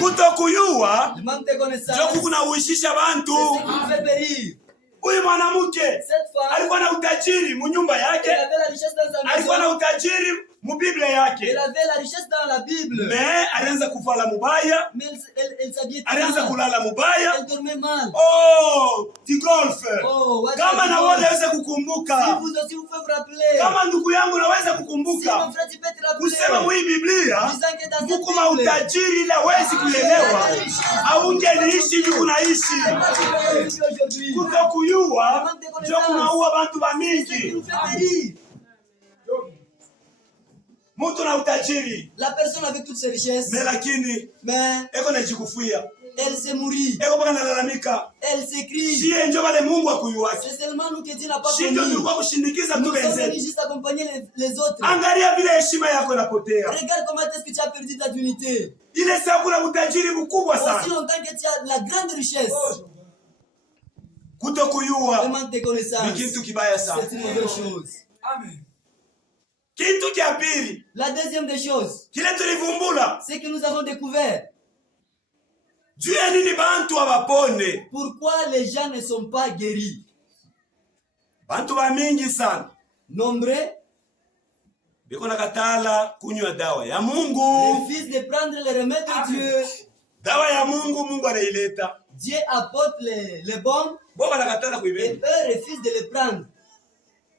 Kutokuyua Le manque de connaissance. ndio kuna uishisha bantu. C'est ce qui nous fait périr. Huyu mwanamke Cette fois, alikuwa na utajiri munyumba yake, elle avait la richesse dans sa alikuwa na maison. utajiri mubiblia yake, Elle avait la richesse dans la Bible. me alianza kuvala mubaya, Mais elle s'habillait alianza mal. kulala mubaya. Elle dormait mal. Oh, tigolf. Oh, what Kama a na dit wewe God. unaweza Si kukumbuka, vous aussi vous pouvez vous rappeler. kama ndugu yangu unaweza Si mon kukumbuka frère tu peux te kusema rappeler. hii Biblia Disant que dans cette mukuma Bible, utajiri ila wezi kuelewa, aungeliishi hivi kunaishi. aujourd'hui. Kutokuyua ndio kunaua bantu C'est ce qui bamingi. nous fait périr. Mtu na utajiri La personne avec toutes ses richesses, lakini mais eko najikufia, elle se mourit. eko mpaka nalalamika. Elle s'écrit. Shie njo vale Mungu akuyuwake. C'est seulement nous que Dieu n'a pas Shie ndio connu. tulikuwa kushindikiza tu Nous sommes venus wenzetu. juste accompagner les autres. Angalia vile heshima yako inapotea. Regarde comment est-ce que tu as perdu ta dignité. Ile saa kuna utajiri mkubwa Aussi sana. longtemps que tu as la grande richesse. Le Kutokuyua manque de ni connaissances, kitu kibaya sana. c'est une mauvaise chose. Kitu kia pili La deuxième des choses, kile tulivumbula, c'est que nous avons découvert juu ya nini bantu abapone. pourquoi les gens ne sont pas guéris. Bantu ba mingi sana Nombreux biko nakatala kunywa dawa ya Mungu. refusent de prendre le remède de Dieu. Dawa ya Mungu, Mungu anaileta. Dieu apporte les bombes Bo banakatala et kuibeba. eux refusent de les prendre.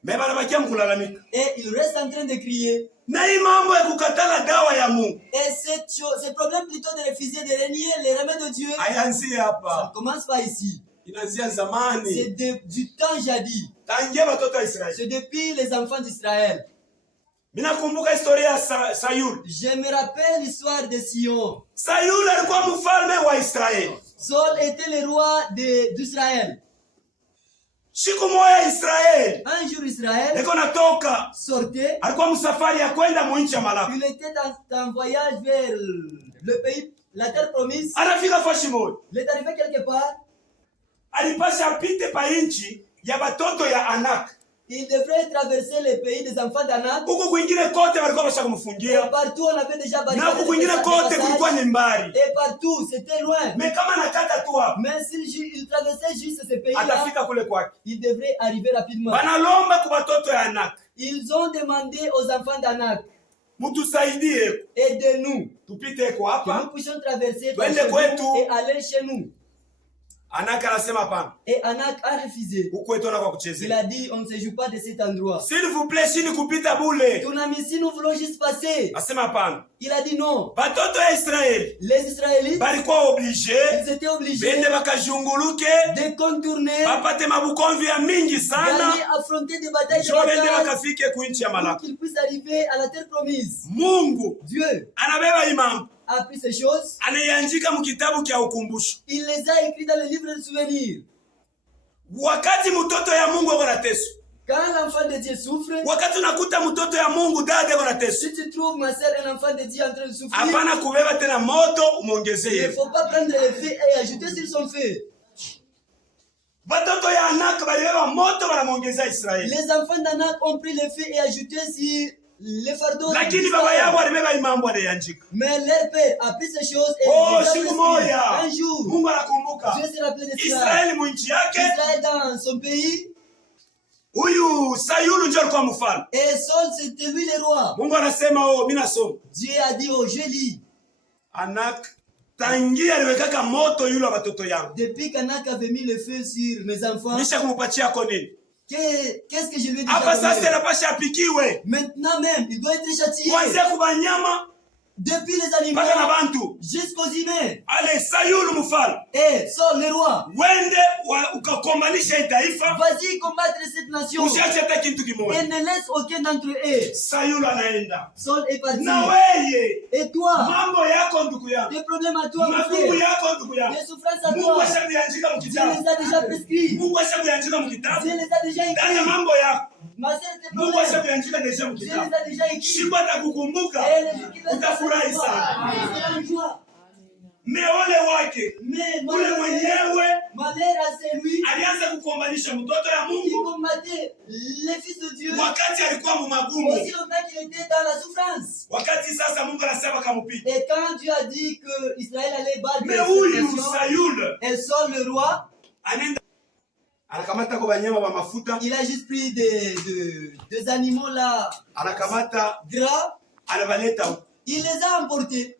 Mais banabakia mkulalamika. Et ils restent en train de crier. Na hii mambo ya kukatala dawa ya Mungu Et ce problème plutôt de refuser de renier les remèdes de Dieu, hayanzi ça hapa. ne commence pas ici. Inaanzia C'est zamani. du temps jadis. Tangia watoto wa Israeli. C'est depuis les enfants d'Israël. Minakumbuka historia ya Sayul. Je me rappelle l'histoire de Sion. Sayul alikuwa mfalme wa Israeli. Saul était le roi d'Israël. Siku moja Israeli Un jour, Israël eko natoka, sortait. alikuwa msafari ya kwenda mwinchi ya Malaki. Il était en voyage vers le pays, la terre promise. Anafika fashi moja, Il est arrivé quelque part. alipasha apite pa inchi ya batoto ya Anak. Il devrait traverser le pays des enfants d'Anak. Huko kwingine kote walikuwa basha Et kumfungia, partout, on avait déjà na barricadé huko kwingine kote kulikuwa ni mbali. Et partout, c'était loin. Me kama nakata tu hapa, Mais s'il traversait juste ce pays-là, atafika kule kwake. il devrait arriver rapidement. Banalomba kwa batoto ya Anak, Ils ont demandé aux enfants d'Anak, mutusaidie aidez-nous, tupite kwa que nous hapa. puissions traverser Twende par chez kwetu. vous et aller chez nous. Anak anasema hapana, Et Anak a refusé. huko etona kwa Il kuchezea. a dit, on ne se joue pas de cet endroit. S'il vous plaît, shini kupita bule. Ton ami, si nous voulons juste passer. Asema hapana. Il a dit non. Batoto ya Israeli Les Israélites, balikuwa oblige ils étaient obligés bende bakajunguluke de contourner, bapate mabukomvi ya mingi sana d'aller affronter des batailles de jo bende bataille bakafike kuinchi ya pour Malaki. qu'ils puissent arriver à la terre promise. Mungu Dieu anabeba imambo, a pris ces choses, anayeandika mukitabu kya ukumbusho. il les a écrits dans le livre de souvenirs. Wakati mtoto ya Mungu ako na teso, Quand l'enfant de Dieu souffre, wakati unakuta mtoto ya Mungu dada ako na teso, si tu trouves ma sœur un enfant de Dieu en train de souffrir, hapana kubeba tena moto il umuongezee ne yeye. faut pas prendre le feu et ajouter sur son feu. Batoto ya Anak balibeba moto banamuongezea Israeli, Les enfants d'Anak ont pris le feu et ajouté sur le fardeau. lakini baba yao alibeba imambo anayeandika. Mais leur père a pris ces choses et Oh, les a siku prescrites. moja Un jour, Mungu anakumbuka Dieu se rappelait de cela. Israeli mwinchi yake. Israël dans son pays, Huyu Sayulu ndio alikuwa mfalme. et Saul c'était lui le roi. Mungu anasema mimi nasoma. Dieu a dit, oh je lis, Anak tangia aliwekaka moto yule wa watoto yangu. depuis qu'Anak avait mis le feu sur mes enfants, Nisha kumupatia konini. qu'est-ce que je lui ai dit? Hapa sasa donné? anapasha apikiwe. Maintenant même, il doit être châtié. Kuanzia kubanyama Depuis les animaux mpaka na bantu. jusqu'aux humains. Ale Sayulu mfalme. Et Saul le roi, Wende ukakombanisha hii taifa. vas-y combattre cette nation Usiache hata kitu et kimoja. ne laisse aucun d'entre eux. Sayulu anaenda. Saul est parti. Na weye Et toi, mambo yako ndugu yangu. des problèmes à toi, mon Magumu frère. yako ndugu yangu. Des souffrances à Mungu toi. ashakuandika Dieu mkitabu. les a déjà prescrits. Mungu ashakuandika mkitabu. Dieu les a déjà Ndani ya écrits. mambo yako. Ma sœur, tes Mungu problèmes, ashakuandika deja Dieu mkitabu. les a déjà écrits. Siku atakukumbuka Et les jours qui viennent, utafurahi sana. tu seras en joie. Me ole wake Mais ule mwenyewe malheur à celui alianza kukombanisha mtoto ya qui Mungu combattait les fils de Dieu wakati alikuwa aussi mumagumu, longtemps qu'il était dans la souffrance. wakati sasa Mungu anasema kamupita. Et quand Dieu a dit que Israël allait battre Me cette huyu nation, Sayule et Saul le roi, anaenda anakamata kwa banyama wa mafuta, il a juste pris des animaux là anakamata gras, anavaleta huko. il les a emportés.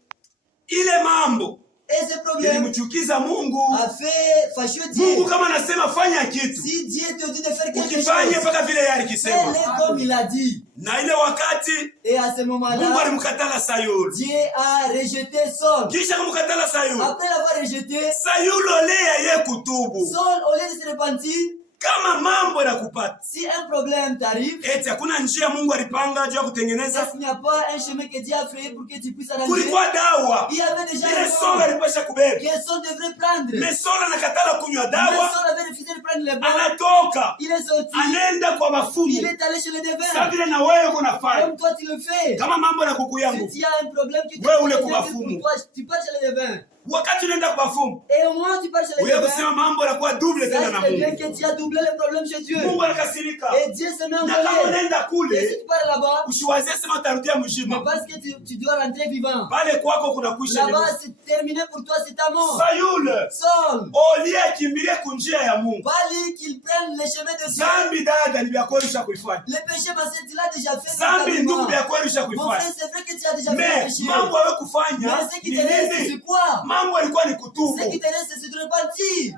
Ile mambo Et ce problème ilimchukiza Mungu. a fait fâcher Dieu. Mungu kama anasema fanya kitu, Si Dieu te dit de faire quelque ukifanye chose, mpaka vile yeye alikisema. fais-le comme il a dit. Na ile wakati Et à ce Mungu moment-là, alimkatala Sayulu. Dieu a rejeté Saul. Kisha kumkatala Sayulu, Après l'avoir rejeté, Sayulu olea ye kutubu. Saul, au lieu de se repentir, Kama mambo yanakupata si un problème t'arrive, eti hakuna njia Mungu alipanga juu ya kutengeneza, est-ce qu'il n'y a pas un chemin que Dieu a fait pour que tu puisses arranger? kulikuwa dawa Il y avait déjà ile un Saul bon alipasha kubeba. que Saul devrait prendre. Me Saul anakatala kunywa Mais dawa, Saul avait refusé de prendre les bons. anatoka Il est sorti. anaenda kwa Il mafumu. est allé chez les Sasa devins. vile na wewe kunafanya Comme toi, tu le fais. kama mambo na kuku yangu, Si tu as un problème, tu Wewe ule pour kubafumu. toi, tu pars chez les devins. Wakati unaenda kwa bafumu, Et au moment où tu pars chez les wewe devins, kusema mambo yanakuwa double tena na sache bien Mungu. que tu as doublé les problèmes chez Dieu. Mungu anakasirika. Et Dieu se met en Na kama colère. unaenda Et si kule, tu pars là-bas, usiwazie sema utarudia mais mzima. parce que tu dois rentrer vivant. Pale kwako kuna kuisha leo. Là-bas, c'est terminé pour toi, c'est ta mort. Sayule, Saul, Olia akimbilie kunjia ya Mungu. pas lui qu'il prenne les chemins de Dieu. Zambi dada ni vya kuelisha kuifanya. Le péché, parce que tu l'as déjà fait. Zambi ndugu vya kuelisha Mon kuifanya. frère, c'est vrai que tu as déjà fait le Mais péché. mambo wewe kufanya Mais ce qui ni te reste, nini? c'est quoi? Mambo yalikuwa ni Ce qui kutubu. te reste, c'est de repentir.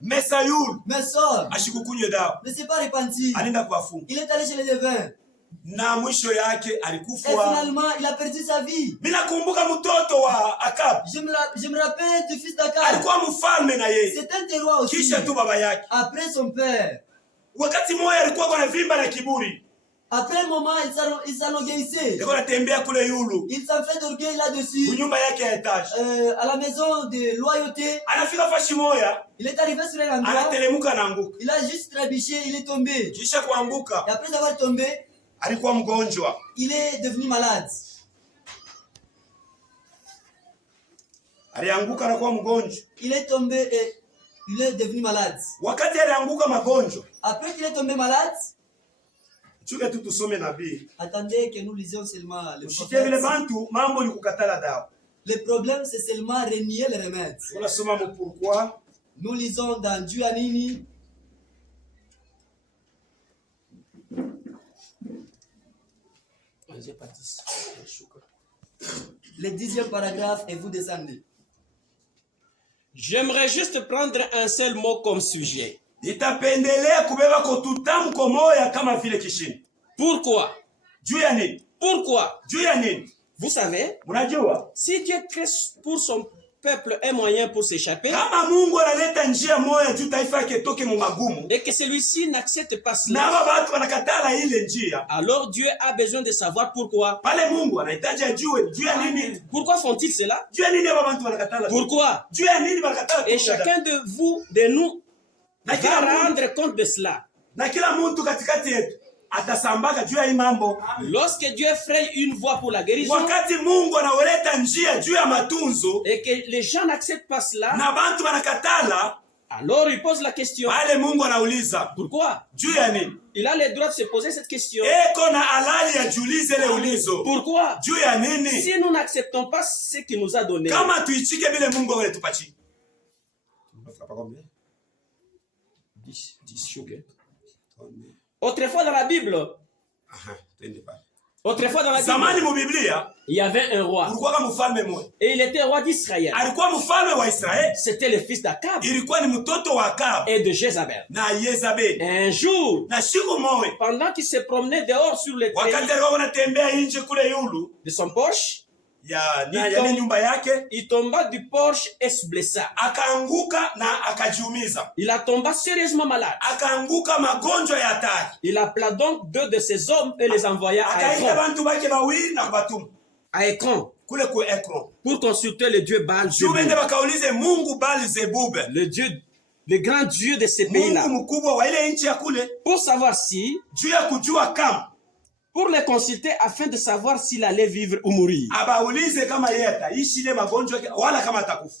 Mais Sayule Mais Saul ashikukunywe dawa. ne s'est pas repenti. Alienda kuwafunga. Il est allé chez les devins. Na mwisho yake Et alikufa. finalement, il a perdu sa vie. Mimi nakumbuka mtoto wa Akab. Je me rappelle du fils d'Akab. Alikuwa mfalme na yeye. C'est un roi aussi. Kisha tu baba yake. Après son père. Wakati moja alikuwa kwa vimba na kiburi. Après un moment, il s'enorgueillissait. Alikuwa anatembea kule yulu. Il s'en fait d'orgueil là-dessus. Nyumba yake ya etage. À la maison de loyauté. Anafika fashi moja. Il est arrivé sur un endroit. Anatelemuka na anguka. Il a juste trébuché, il est tombé. Kisha kuanguka. Et après avoir tombé, Alikuwa mgonjwa. il est devenu malade. Alianguka na kuwa mgonjwa. Il est tombé et il est devenu malade. Wakati alianguka magonjwa. Après qu'il est tombé malade, Chuka tu tusome nabii. attendez que nous lisions seulement le Ushikie vile prophète. bantu mambo ni kukatala dawa. Le problème, c'est seulement renier le remède. Unasoma mu pourquoi? Nous lisons dans Duanini, le 10e paragraphe, et vous descendez. J'aimerais juste prendre un seul mot comme sujet. Nitapendelea kubeba kotutamko moya kama vile kishini. Pourquoi? Juu ya nini? Pourquoi? Juu ya nini? Vous savez, Unajua? si Dieu crée pour son peuple un moyen pour s'échapper, Kama Mungu analeta njia moya juu taifa yake toke mu magumu, et que celui-ci n'accepte pas na cela, hapa watu wanakatala ile njia, alors Dieu a besoin de savoir pourquoi. pale Mungu anahitaji ajue juu ya nini? Pourquoi font-ils cela? Juu ya nini hapa watu wanakatala? Pourquoi? Juu ya nini wanakatala? Et chacun de vous, de nous, na va kila mtu, rendre compte de cela. na kila mtu katikati yetu atasambaka juu ya hii mambo. Lorsque Dieu fraye une voie pour la guérison, Wakati Mungu anaoleta njia juu ya matunzo et que les gens n'acceptent pas cela, na bantu wanakatala, alors il pose la question. pale Mungu anauliza Pourquoi? juu ya nini? Il a le droit de se poser cette question. Eko na halali ya julize ile ulizo. Pourquoi? Juu ya nini? Si nous n'acceptons pas ce qu'il nous a donné, Kama tuichike vile Mungu ametupatia. autrefois dans la Bible, autrefois dans la Zamani Bible, mu Biblia il y avait un roi. kulikuwa kama mfalme mmoja. Et il était roi d'Israël. Alikuwa mfalme wa Israeli. C'était le fils d'Akab Ilikuwa ni mtoto wa Akabu et de Jézabel. na Yezabeli. Un jour, Na siku moja pendant qu'il se promenait dehors sur le wakati treillis alikuwa anatembea nje kule yulu de son Porsche, ya nyumba yake, il tomba du Porsche et se blessa. akaanguka na akajiumiza. Il a tombé sérieusement malade. Akaanguka magonjwa ya hatari. Il appela donc deux de ses hommes et les envoya à Akaita Ekron, bantu bake bawili na kubatuma à Ekron, kule ku Ekron. pour consulter le dieu Baal Juu bende Zebub, bakaulize Mungu Baal-Zebub, le grand dieu de ces Mungu pays-là, mkubwa wa ile nchi ya kule, pour savoir si, juu ya kujua kama pour les consulter afin de savoir s'il allait vivre ou mourir. abaulize kama yeye ataishi ile magonjwa yake wala kama atakufa.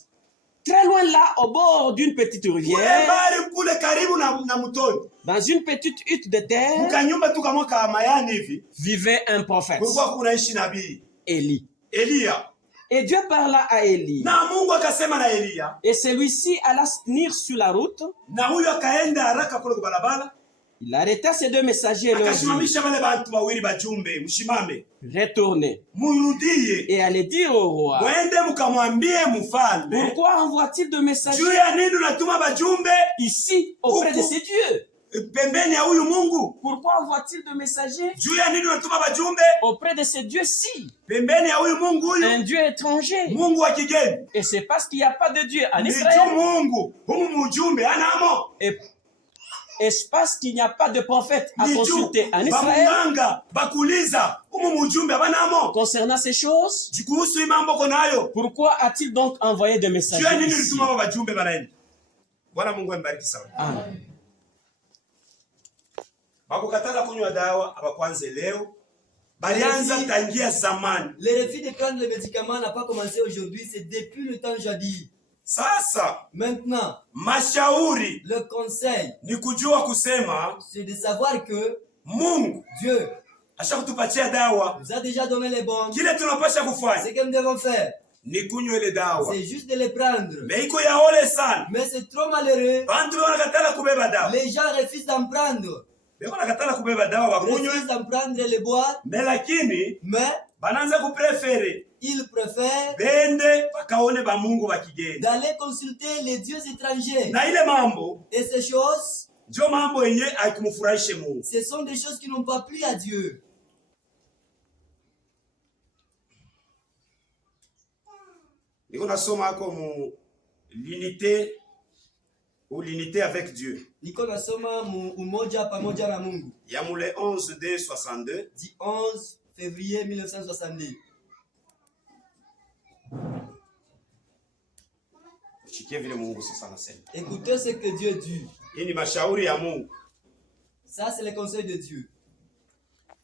Très loin là, au bord d'une petite Kule rivière, bali kule karibu na mtoni, dans une petite hutte de terre, mkanyumba tu kama mayani hivi, vivait un prophète, kulikuwa kunaishi nabii Élie. Eliya. Et Dieu parla à Élie. Na Mungu akasema na Eliya, Et celui-ci alla se tenir sur la route. na huyo akaenda haraka kule kwa barabara, Il arrêta ses deux messagers et leur dit, akasimamisha wale bantu wawili bajumbe, mshimame, retournez murudie, et allez dire au roi, mwende mkamwambie mfalme, pourquoi envoie-t-il de messagers juu ya nini unatuma bajumbe ici auprès de ces dieux? pembeni ya huyu Mungu? Pourquoi envoie-t-il de messagers Juu ya nini unatuma bajumbe auprès de ces dieux-ci? pembeni ya huyu Mungu huyu, Un dieu étranger. Mungu wa kigeni? Et c'est parce qu'il n'y a pas de dieu en Ni juu Israël. Mungu humu mujumbe anamo, Et c'est parce qu'il n'y a pas de prophète à ni juu consulter en Israël bamunganga bakuliza humu mujumbe abanamo concernant ces choses. kuhusu hii mambo konayo. Pourquoi a-t-il donc envoyé des Juu ya messagers nini ici? ulituma bajumbe banaenda? Bwana Mungu ambariki sana. Amen. Bakukatala kunywa dawa abakwanze leo balianza tangia zamani. Le refus de prendre les médicaments n'a pas commencé aujourd'hui, c'est depuis le temps jadis. Sasa Maintenant, mashauri le conseil, ni kujua kusema c'est de savoir que Mungu Dieu ashakutupatia dawa. nous a déjà donné les bons. Kile tunapasha Ce kufanya que nous devons faire, ni kunywa ile dawa. c'est juste de les prendre. Mais iko ya ole sana. Mais c'est trop malheureux. Bantu wanakatala kubeba dawa. Les gens refusent d'en prendre. Beko nakatala kubeba dawa Ils wakunywe. refusent d'en prendre et les boire. Mais lakini Mais bananza kuprefere ils préfèrent bende bakaone ba Mungu bakigeni. d'aller consulter les dieux étrangers. Na ile mambo Et ces choses, ndio mambo yenye aikimfurahishe Mungu. ce sont des choses qui n'ont pas plu à Dieu. Niko nasoma hako mu l'unité ou l'unité avec Dieu. Niko nasoma umoja pamoja na Mungu. Ya mule 11/62 Du 11 février 1962. shikie vile Mungu sasa anasema. Écoutez ce que Dieu dit. Hii ni mashauri ya Mungu. Ça, c'est le conseil de Dieu.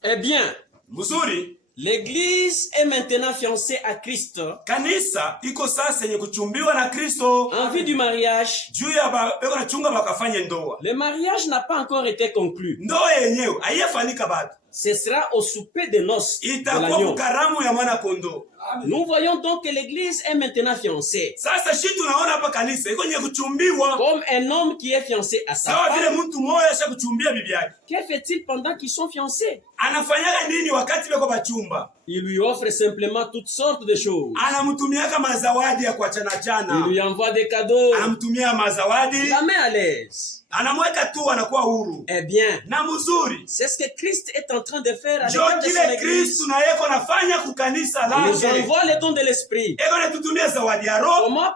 Eh bien, Mzuri, l'Église est maintenant fiancée à Christ kanisa iko sasa yenye kuchumbiwa na Kristo. en vue du mariage. Juu ya beko na chunga bakafanye ndoa. Le mariage n'a pas encore été conclu. Ndoa yenyewe haiyafanyika bado. Ce sera au souper de noces de Itakuwa l'agneau. karamu ya mwana kondoo. Nous voyons donc que l'Église est maintenant fiancée. Sasa shi tunaona hapa kanisa iko yenye kuchumbiwa. Comme un homme qui est fiancé à sa Sawa vile femme. mtu mmoja asha kuchumbia bibi yake. Que fait-il pendant qu'ils sont fiancés? Anafanyaga nini wakati beko bachumba? Il lui offre simplement toutes sortes de choses. Anamtumiaka mazawadi ya kuachana Il chana. lui envoie des cadeaux. Anamtumia mazawadi. La met à l'aise. Anamweka tu anakuwa huru. Eh bien, Na mzuri. c'est ce que Christ est en train de faire avec Jo de son kile Église. Kristu na yeko nafanya kukanisa Il nous lake. envoie les dons de l'Esprit. Eko natutumia zawadi ya roho. Comment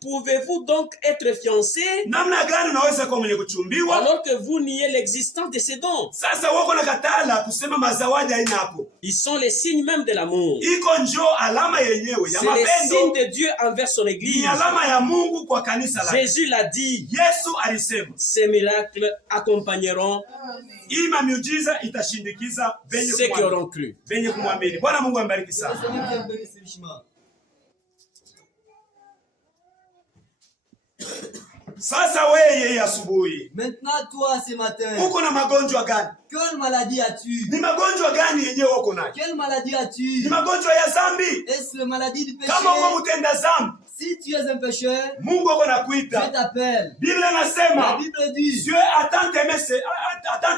pouvez-vous donc être fiancés Namna gani unaweza kuwa mwenye kuchumbiwa? alors que vous niez l'existence de ces dons? Sasa wako na katala kusema mazawadi haina hapo. Ils sont les signes même de l'amour. Iko njo alama yenyewe ya C'est les signes mapendo. de Dieu envers son Ni Église. alama ya Mungu kwa kanisa lake. Jésus l'a dit. Yesu alisema, Ces miracles accompagneront hii miujiza itashindikiza venye ceux qui kumwamini. auront cru. Venye kumwamini. Bwana Mungu ambariki Que le sana. Seigneur Dieu bénisse richement. Sasa wewe asubuhi Maintenant, toi, ce matin, uko na magonjwa gani? quelle maladie as-tu? Ni magonjwa gani yenyewe uko nayo? Quelle maladie Ni as-tu? magonjwa ya zambi? Est-ce la maladie du péché? Kama uko mtenda zambi, Si tu es un pécheur, Mungu ako Dieu nakuita. t'appelle. Biblia La nasema Bible dit, Dieu a tant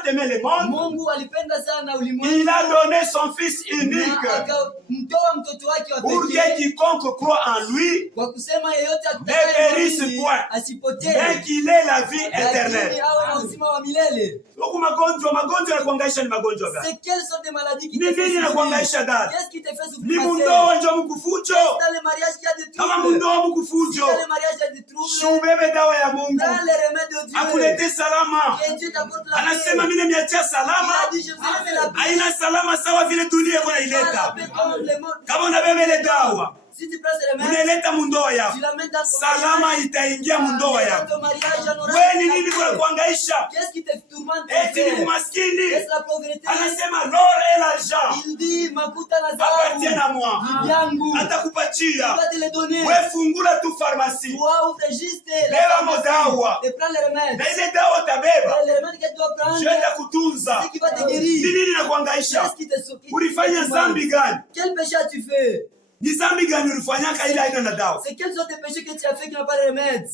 aimé le monde, Mungu alipenda sana il ulimwengu a donné son fils na unique akamtoa mtoto wake wa pour que pekee quiconque croit en lui, kwa kusema yeyote Ne périsse akutakaye point, asipotee, mais qu'il ait la vie lakini éternelle. awe na uzima wa milele. Huku magonjwa ya kuangaisha ni magonjwa gani? C'est quelles sont des maladies qui Ni te font nini na souffrir? kuangaisha dada? Qu'est-ce qui te fait Ni souffrir? mundoa njo mkufujo. Dans le mariage qu'il y a des Kama troubles. mundoa mkufujo, Dans le mariage il y a des troubles. shubebe dawa ya Mungu. Dans les remèdes de Dieu. Akulete salama. Que Dieu t'apporte la paix. Anasema mimi nimeachia Il salama. a dit, je vous amène la paix. Haina salama sawa vile dunia iko Dans la naileta. paix comme le monde. Kama unabeba ile dawa, Si tu prends ces remèdes, unaileta mundoa tu yako. l'amènes dans ton Salama mariage. itaingia mundoa Dans yako. ton mariage, on aura Wewe ni la nini paix. kwa kuangaisha? Qu'est-ce qui te tourmente? Eti ni Qu'est-ce umaskini. la pauvreté? Anasema l'or et l'argent Il dit, makuta na appartiennent à dhahabu moi. ni vyangu. Il Atakupatia. va te les donner. Wewe fungula tu pharmacie. Toi, ouvre juste la Beba pharmacie modawa. et prends les remèdes. Na ile dawa utabeba. Les remèdes que tu dois prendre, Je takutunza. c'est qui va te Ni guérir. nini na kuangaisha? Qu'est-ce qui te sauve? Ulifanya zambi gani? Quel péché as-tu fait? Ni zambi gani ulifanyaka ile haina na dawa? C'est quels sont tes péchés que tu as fait qui n'ont pas de remède?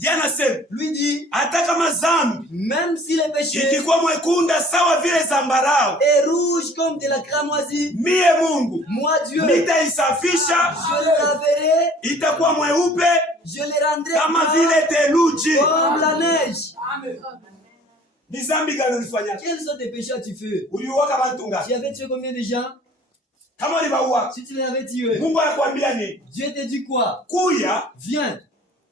Yanasema Lui dit, hata kama zambi même si les péchés ikikuwa mwekunda sawa vile zambarau, est rouge comme de la cramoisie, mie Mungu moi Dieu, nitaisafisha, je le laverai, itakuwa mweupe je le rendrai kama blanc vile theluji. comme la neige. Ni zambi gani ulifanyaka? Quels sont tes péchés as-tu fait? Uliuaka watu Tu ngapi? avais tué combien de gens? Kama ulibauaka, Si tu les avais tués, Mungu anakuambia nini? Dieu te dit quoi? Kuya Viens,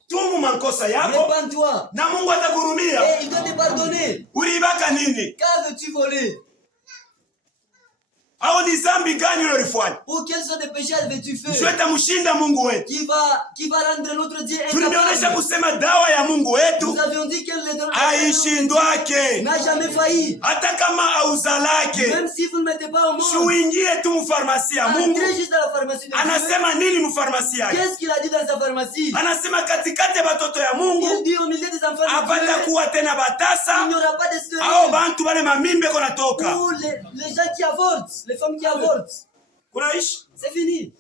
tumu makosa yako répands-toi na Mungu atakurumia. et il doit te pardonner. Uliibaka nini? Qu'avais-tu volé? Au ni zambi gani ulilofanya? Ou quels sont les péchés avais-tu fait? Jua itamshinda Mungu wetu. Qui va rendre notre Dieu Tulionyesha incapable? kusema dawa ya Mungu wetu Nous avions dit que l'éternel haishindwake. n'a jamais failli. Hata kama auzalake. Même si vous ne mettez pas au monde, Shuingie tu mfarmasi ya Mungu. entrez juste dans la pharmacie de Dieu. Anasema nini mfarmasi yake? Qu'est-ce qu'il a dit dans sa pharmacie? Anasema katikati ya batoto ya Mungu Il dit au milieu des enfants de hapata Dieu, kuwa tena il batasa n'y aura pas de au stérile. bantu bale mamimbe konatoka. Ou les gens qui avortent, les femmes qui avortent. Kunaishi C'est fini.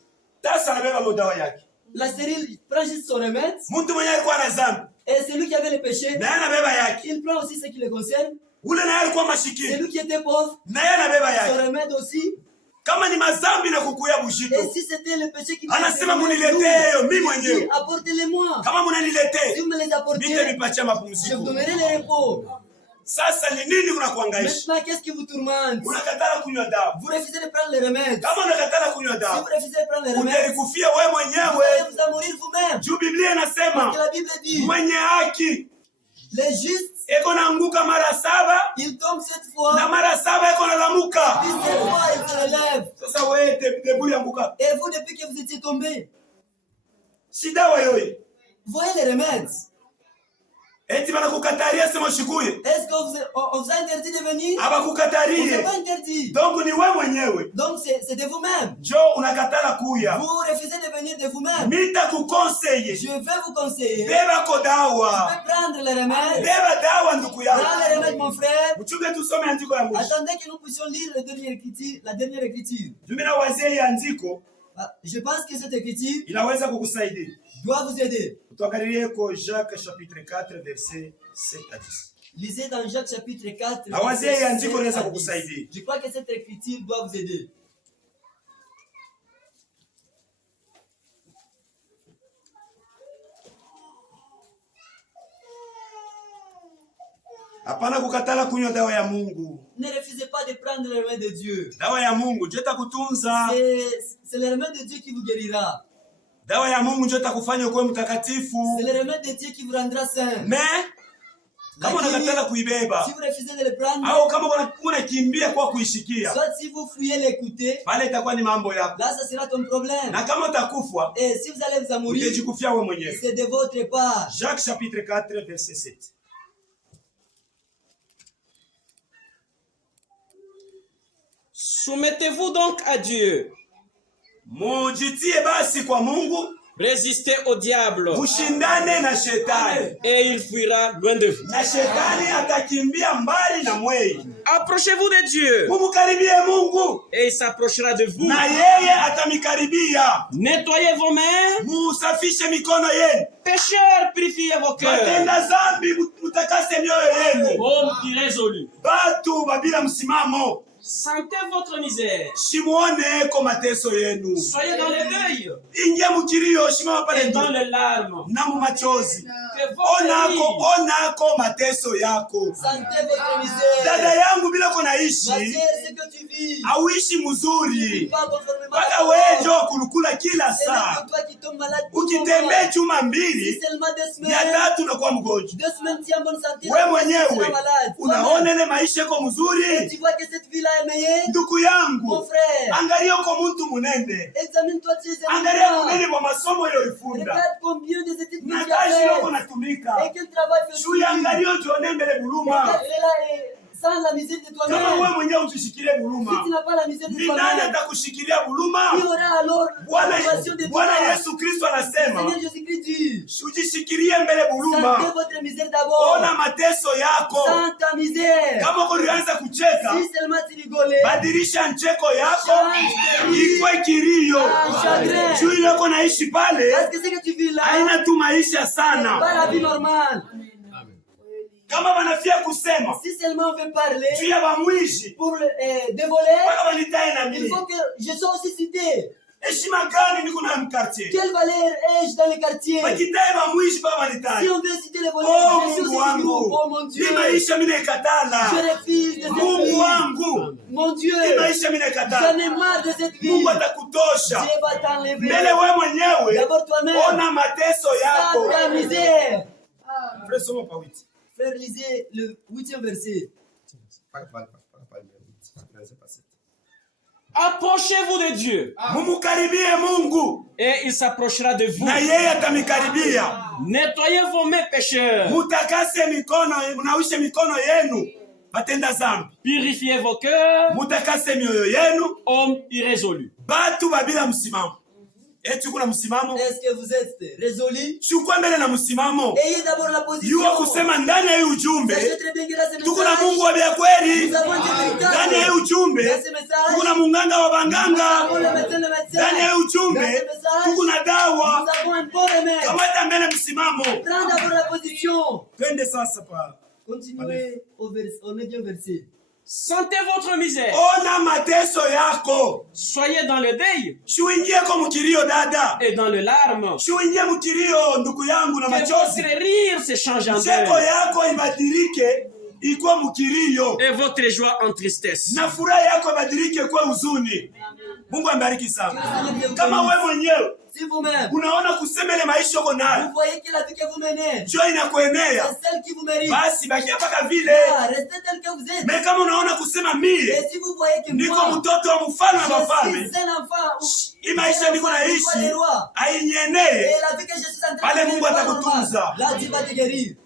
tasa anabeba modawa yake. La stérile prend juste son remède. Mtu mwenye alikuwa na zambi Et celui qui avait le péché, na yeye anabeba yake. il prend aussi ce qui le concerne. Ule na yeye alikuwa mashikini Celui qui était pauvre, na yeye anabeba son yake. remède aussi. Kama ni mazambi na kukuya Et bushito, si c'était le péché qui anasema muniletee yo mimi il dit, mwenyewe. apportez-les-moi. Kama Si munaniletee vous me les apportez, nitavipatia je vous mapumziko. donnerai le repos. Sasa ni nini kunakuangaisha? Maintenant, qu'est-ce qui vous tourmente? Unakatala kunywa dawa. Vous refusez de prendre le remède. Kama unakatala kunywa Si dawa, vous refusez de prendre le remède, utalikufia wewe vous allez mwenyewe. vous en mourir vous-même. Juu Biblia Parce que inasema la Bible dit, mwenye haki les justes, eko naanguka mara 7 ils tombent 7 fois, na mara 7 eko nalamuka. puis 7 fois, ils se relèvent. Sasa wewe debuli anguka. Et vous, depuis que vous étiez tombés, Si dawa yoyo. voyez les remèdes. Eti banakukataria sema shikuye. Est-ce qu'on vous a interdit de venir? On ne Abakukatarie. vous a pas interdit. Donc ni wewe mwenyewe. Donc c'est de vous-même. Jo unakatala kuya. Vous refusez de venir de vous-même. Mita kukonseye. Je vais vous conseiller. Beba ko Je dawa. vais prendre les remèdes. Beba dawa ndugu Prends yangu. les remèdes, mon frère. Uchunge tusome andiko ya mwisho. Attendez que nous puissions lire la dernière écriture. Jumina wazee ya andiko Ah, je pense que cette écriture inaweza kukusaidia. doit vous aider. Tuangalie kwa Jacques chapitre 4 verset 7 à 10. Lisez dans Jacques chapitre 4. Na wazee ya andiko 7 inaweza à 10. kukusaidia. Je crois que cette écriture doit vous aider. Hapana kukatala kunywa dawa ya Mungu. Ne refusez pas de prendre le remède de Dieu. Dawa ya Mungu ndio itakutunza. C'est le remède de Dieu qui vous guérira. Dawa ya Mungu ndio itakufanya kuwa mtakatifu. C'est le remède de Dieu qui vous rendra saint. Mais kama Lakini, unakatala kuibeba si vous refusez de le prendre, au kama unakimbia kwa kuishikia, soit si vous fouillez l'écouter, pale itakuwa ni mambo yako. là ça sera ton problème. Na kama utakufa, Et si vous allez vous en mourir, utajikufia wewe mwenyewe. c'est de votre part. Jacques chapitre 4 verset 7. Soumettez-vous donc à Dieu. Mujitie basi kwa Mungu, Résistez au diable mushindane na shetani. et il fuira loin de vous. Na shetani atakimbia mbali na mwei. Approchez-vous de Dieu Mumukaribie Mungu et il s'approchera de vous. na yeye atamikaribia. Nettoyez vos mains. Musafishe mikono yenu. Pécheurs, purifiez vos cœurs. Matenda zambi mutakase mioyo yenu. Hommes irrésolus, Batu babila msimamo, sentez votre misère. shimuone ko mateso yenu. Soyez dans le deuil Ingia mukilio, shimama pale et dans ndu les larmes. na mu machozi. Que votre Onako mateso yako. Sentez votre misère. Dada yangu bila ko Ma naishi, sœur, ce que tu vis, auishi mzuri. pas conformément Mpaka à wejo kulukula kila c'est saa. que toi qui tombes malade. tout ton Ukitembea malade. chuma Si mbili, seulement 2 ya semaines, tatu unakuwa mgonjwa. 2 semaines tu es en bonne santé, We la troisième, tu mwenyewe seras malade. unaona ile maisha yako Et mzuri. tu vois que cette vie-là est meilleure. Ndugu Mon yangu, frère, angalia uko mtu munene. examine-toi tes Angalia études. munene kwa masomo iliyofunda. Regarde combien des études que Na tu as kazi yako faites. natumika. Et quel travail fais-tu. Shui angalia ujione mbele buluma. Regarde cela et sans la misère de Kama toi-même. wewe mwenyewe ujishikilie Si tu buluma, n'as pas la misère de ni nani toi-même, atakushikilia qui buluma? aura alors la motivation de toi? Bwana Yesu Kristo anasema Seigneur Jésus-Christ dit, ujishikilie mbele sentez buluma. votre misère d'abord. Ona mateso yako. Sans ta misère. Kama uko ulianza kucheka, Si seulement tu rigolais, badilisha ncheko yako ikwe kilio. chagrin. Juu yako naishi pale Parce que ce que tu vis là, haina tu maisha c'est sana. pas la vie normale. Kama wanafia kusema Si seulement on veut parler juu ya bamwishi pour dévoler, mpaka wanitae na il mimi, faut que je sois aussi cité. heshima gani niko nayo mkartie? Quelle valeur ai-je dans le quartier? Wakitae bamwishi mpaka Si wanitae. on veut citer les voleurs, Oh je suis Mungu aussi du groupe. Oh wangu, mon Dieu, ni maisha mimi je naikatala. refuse de cette Mungu vie. wangu, Mon Dieu, ni maisha mimi j'en naikatala. ai marre de cette vie. Mungu Dieu atakutosha. va t'enlever. Mbele wewe mwenyewe D'abord toi-même, ona mateso sans yako. ta misère. Frère, soma pa 8. Frère, lisez le 8e verset. Approchez-vous de Dieu. Mumukaribie Mungu. Et il s'approchera de vous. Na yeye atamikaribia. Nettoyez vos mains pécheurs. Mutakase mikono, munawishe mikono yenu. Batenda zambi. Purifiez vos cœurs. Mutakase mioyo yenu. Hommes irrésolus. Batu babila msimamo. Eti kuna msimamo? Est-ce que vous êtes résolus? Chukua mbele na msimamo. Ayez d'abord la position. Yua kusema ndani ya hii ujumbe. Sachez très bien que dans ce Tuko na message, Mungu wa bia kweli. nous avons Dieu véritable. Ndani ya hii ujumbe. Dans ce message, Tuko na munganga wa nous banganga. avons le médecin, le médecin. Ndani ya hii ujumbe. Dans ce message, Tuko na dawa. nous avons un bon remède. Kamata mbele msimamo. Prends d'abord la position. Twende sasa pa. Continuez au 9e verset. Sentez votre misère. Ona mateso yako. Soyez dans le deuil Shuingie kwa mkilio dada. et dans le larme. Shuingie mkilio ndugu yangu na Que machozi. votre rire se change en Cheko deuil yako ibadilike ikuwa mkilio. et votre joie en tristesse. Na furaha yako ibadilike kuwa huzuni. Mungu ambariki sana. Kama wewe mwenyewe Si vous-même, unaona kusema ile maisha uko vous nayo voyez que la vie que vous menez, njoo inakuenea, c'est celle qui vous mérite. basi bakia mpaka vile. Ah, restez tel que vous êtes. Me kama unaona kusema mie Et si vous voyez que niko moi, mtoto wa mfalme wa je wafalme, suis un enfant, hii maisha niko naishi ainyenee, et la vie que je suis en train pale de Mungu vivre, atakutunza. là Dieu va te guérir.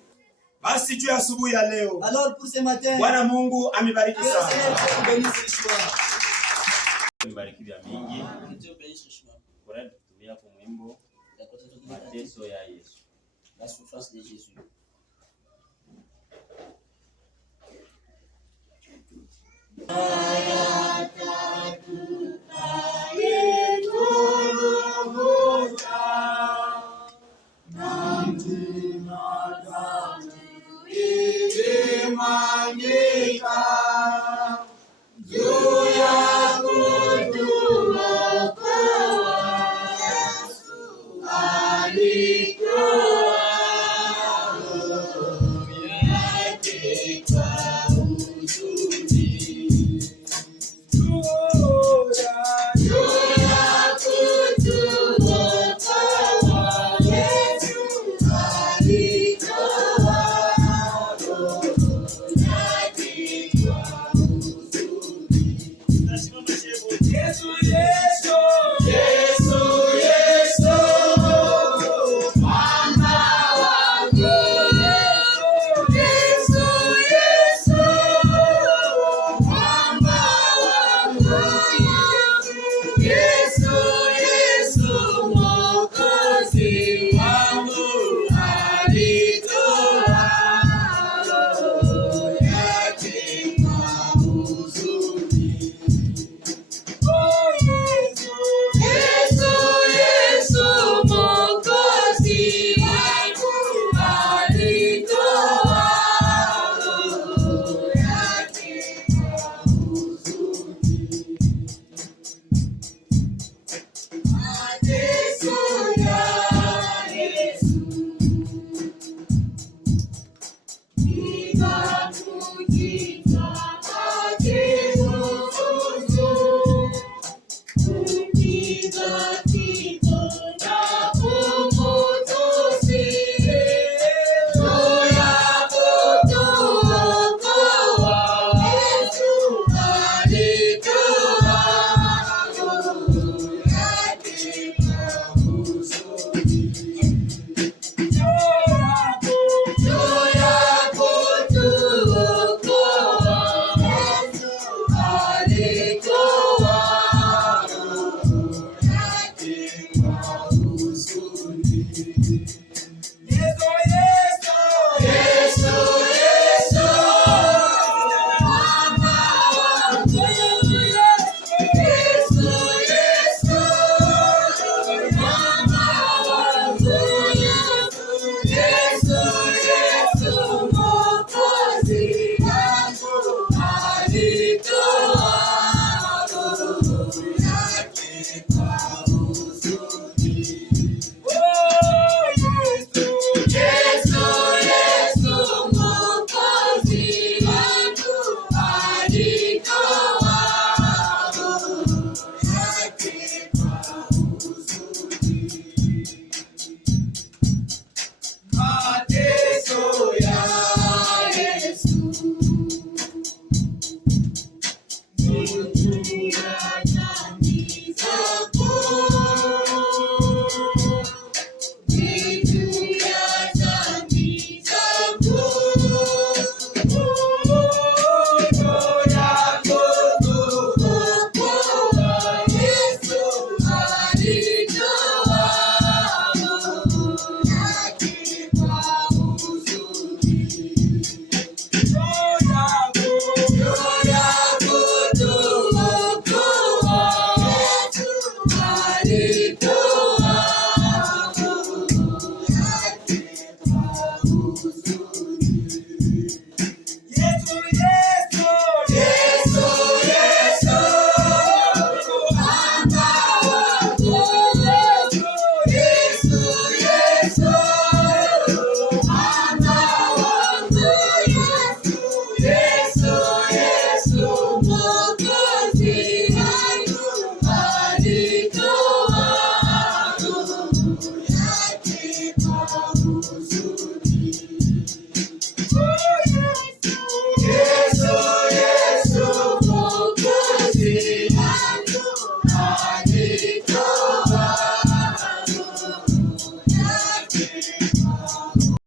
Basi juu ya asubuhi ya leo, Alors pour ce matin, Bwana Mungu amebariki que le Seigneur sana. vous bénisse richement. Bariki vya mingi kwa kutumia kwa mwimbo mateso ya Yesu. La souffrance de Jésus. Yesu